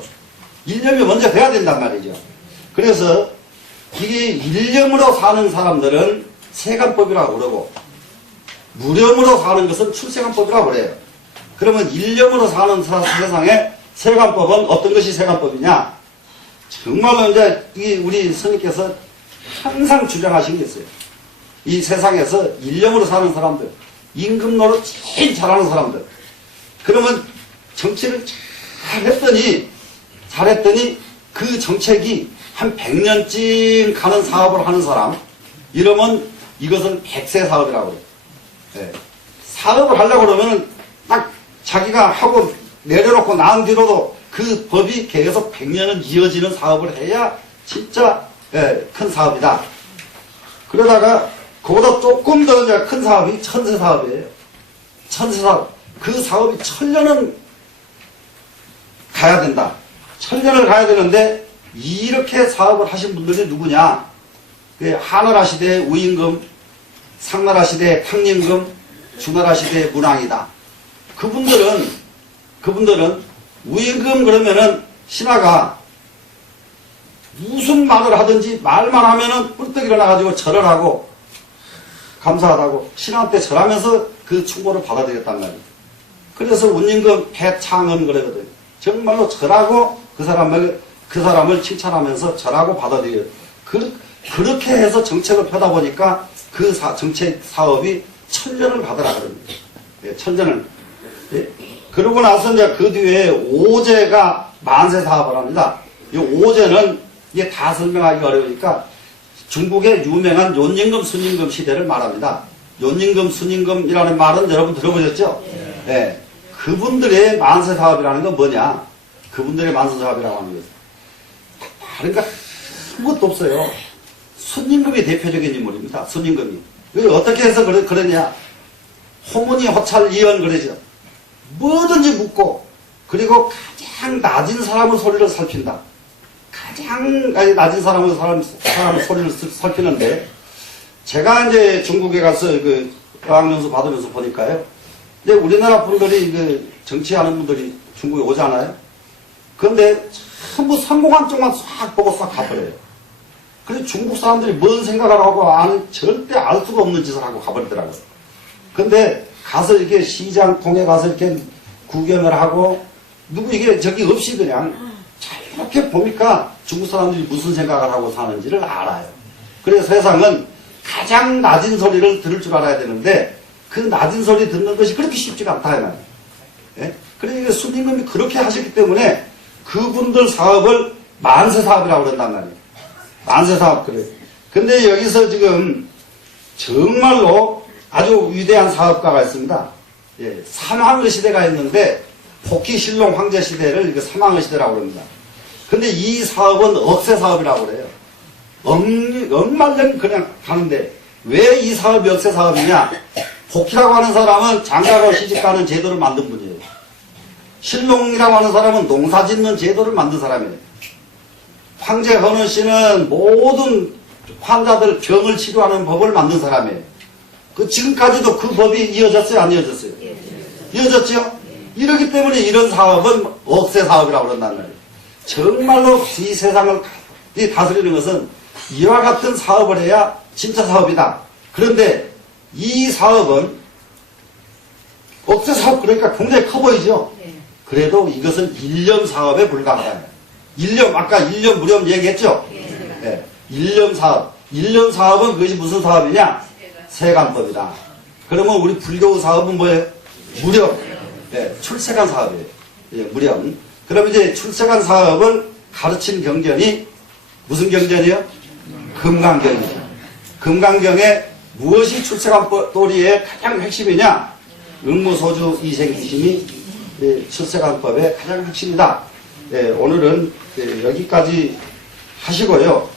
일념이 먼저 돼야 된단 말이죠. 그래서 이게 일념으로 사는 사람들은 세간법이라고 그러고, 무렴으로 사는 것은 출세간법이라고 그래요. 그러면 일념으로 사는 세상에 세간법은 어떤 것이 세간법이냐? 정말로 이제 우리 스님께서 항상 주장하신 게 있어요. 이 세상에서 일념으로 사는 사람들, 임금 노릇 제일 잘하는 사람들. 그러면 정치를 잘했더니 그 정책이 한 100년쯤 가는 사업을 하는 사람, 이러면 이것은 백세 사업이라고 해요. 네. 사업을 하려고 그러면 딱 자기가 하고 내려놓고 난 뒤로도 그 법이 계속 100년은 이어지는 사업을 해야 진짜 큰 사업이다. 그러다가 그보다 조금 더 큰 사업이 천세 사업이에요. 천세 사업. 그 사업이 1000년은 가야 된다. 1000년을 가야 되는데 이렇게 사업을 하신 분들이 누구냐? 하나라 시대의 우임금, 상나라 시대의 탕림금, 주나라 시대의 문왕이다. 그분들은 우임금 그러면은 신하가 무슨 말을 하든지 말만 하면은 뿔떡 일어나가지고 절을 하고 감사하다고 신한테 절하면서 그 충고를 받아들였단 말이에요. 그래서 운임금 배창은 그러거든요. 정말로 절하고 그 사람을 칭찬하면서 절하고 받아들여요. 그렇게 해서 정책을 펴다 보니까 그 정책 사업이 1000년을 가더라 그럽니다. 예, 1000년을. 예. 그러고 나서 이제 그 뒤에 오제가 만세 사업을 합니다. 이 오제는 이게 다 설명하기 어려우니까 중국의 유명한 윤임금, 순임금 시대를 말합니다. 윤임금, 순임금이라는 말은 여러분 들어보셨죠? 네. 그분들의 만세 사업이라는 건 뭐냐? 그분들의 만세 사업이라고 하는 것은 그러니까 아무것도 없어요. 순임금이 대표적인 인물입니다. 순임금이. 왜 어떻게 해서 그러냐? 호문이 호찰 이언 그러죠. 뭐든지 묻고 그리고 가장 낮은 사람의 소리를 살핀다. 가장 낮은 사람의 소리를 살피는데 제가 이제 중국에 가서 그 어학연수 받으면서 보니까요. 이제 우리나라 분들이 그 정치하는 분들이 중국에 오잖아요. 그런데 전부 성공한 쪽만 싹 보고 싹 가버려요. 그래서 중국 사람들이 뭔 생각을 하고 절대 알 수가 없는 짓을 하고 가버리더라고요. 근데 가서 이렇게 시장 통에 가서 이렇게 구경을 하고 누구 이게 저기 없이 그냥 이렇게 보니까 중국 사람들이 무슨 생각을 하고 사는지를 알아요. 그래서 세상은 가장 낮은 소리를 들을 줄 알아야 되는데 그 낮은 소리 듣는 것이 그렇게 쉽지가 않다 이 말이에요. 예? 그러니까 순임금이 그렇게 하셨기 때문에 그분들 사업을 만세 사업이라고 그런단 말이에요. 만세 사업 그래요. 근데 여기서 지금 정말로 아주 위대한 사업가가 있습니다. 예, 삼왕의 시대가 있는데 복희신롱 황제 시대를 삼왕의 시대라고 그럽니다. 근데 이 사업은 억세 사업이라고 그래요. 억만년 그냥 가는데 왜 이 사업이 억세 사업이냐? 복희라고 하는 사람은 장가고 시집가는 제도를 만든 분이에요. 신롱이라고 하는 사람은 농사 짓는 제도를 만든 사람이에요. 황제 헌원 씨는 모든 환자들 병을 치료하는 법을 만든 사람이에요. 그 지금까지도 그 법이 이어졌어요? 안 이어졌어요? 이어졌죠? 이러기 때문에 이런 사업은 억세 사업이라고 그런단 말이에요. 정말로 이 세상을 다스리는 것은 이와 같은 사업을 해야 진짜 사업이다. 그런데 이 사업은 억세 사업 그러니까 굉장히 커 보이죠? 그래도 이것은 일념 사업에 불과하다. 일념, 아까 일념 무념 얘기했죠? 네. 일념 사업. 일념 사업은 그것이 무슨 사업이냐? 세간법이다. 그러면 우리 불교 사업은 뭐예요? 무념. 네. 출세간 사업이에요. 예, 무념. 그럼 이제 출세간 사업을 가르친 경전이 무슨 경전이요? 금강경이죠. 금강경에 무엇이 출세간 도리의 가장 핵심이냐? 응무소주 이생기심이 출세간법의 가장 핵심이다. 예, 오늘은 여기까지 하시고요.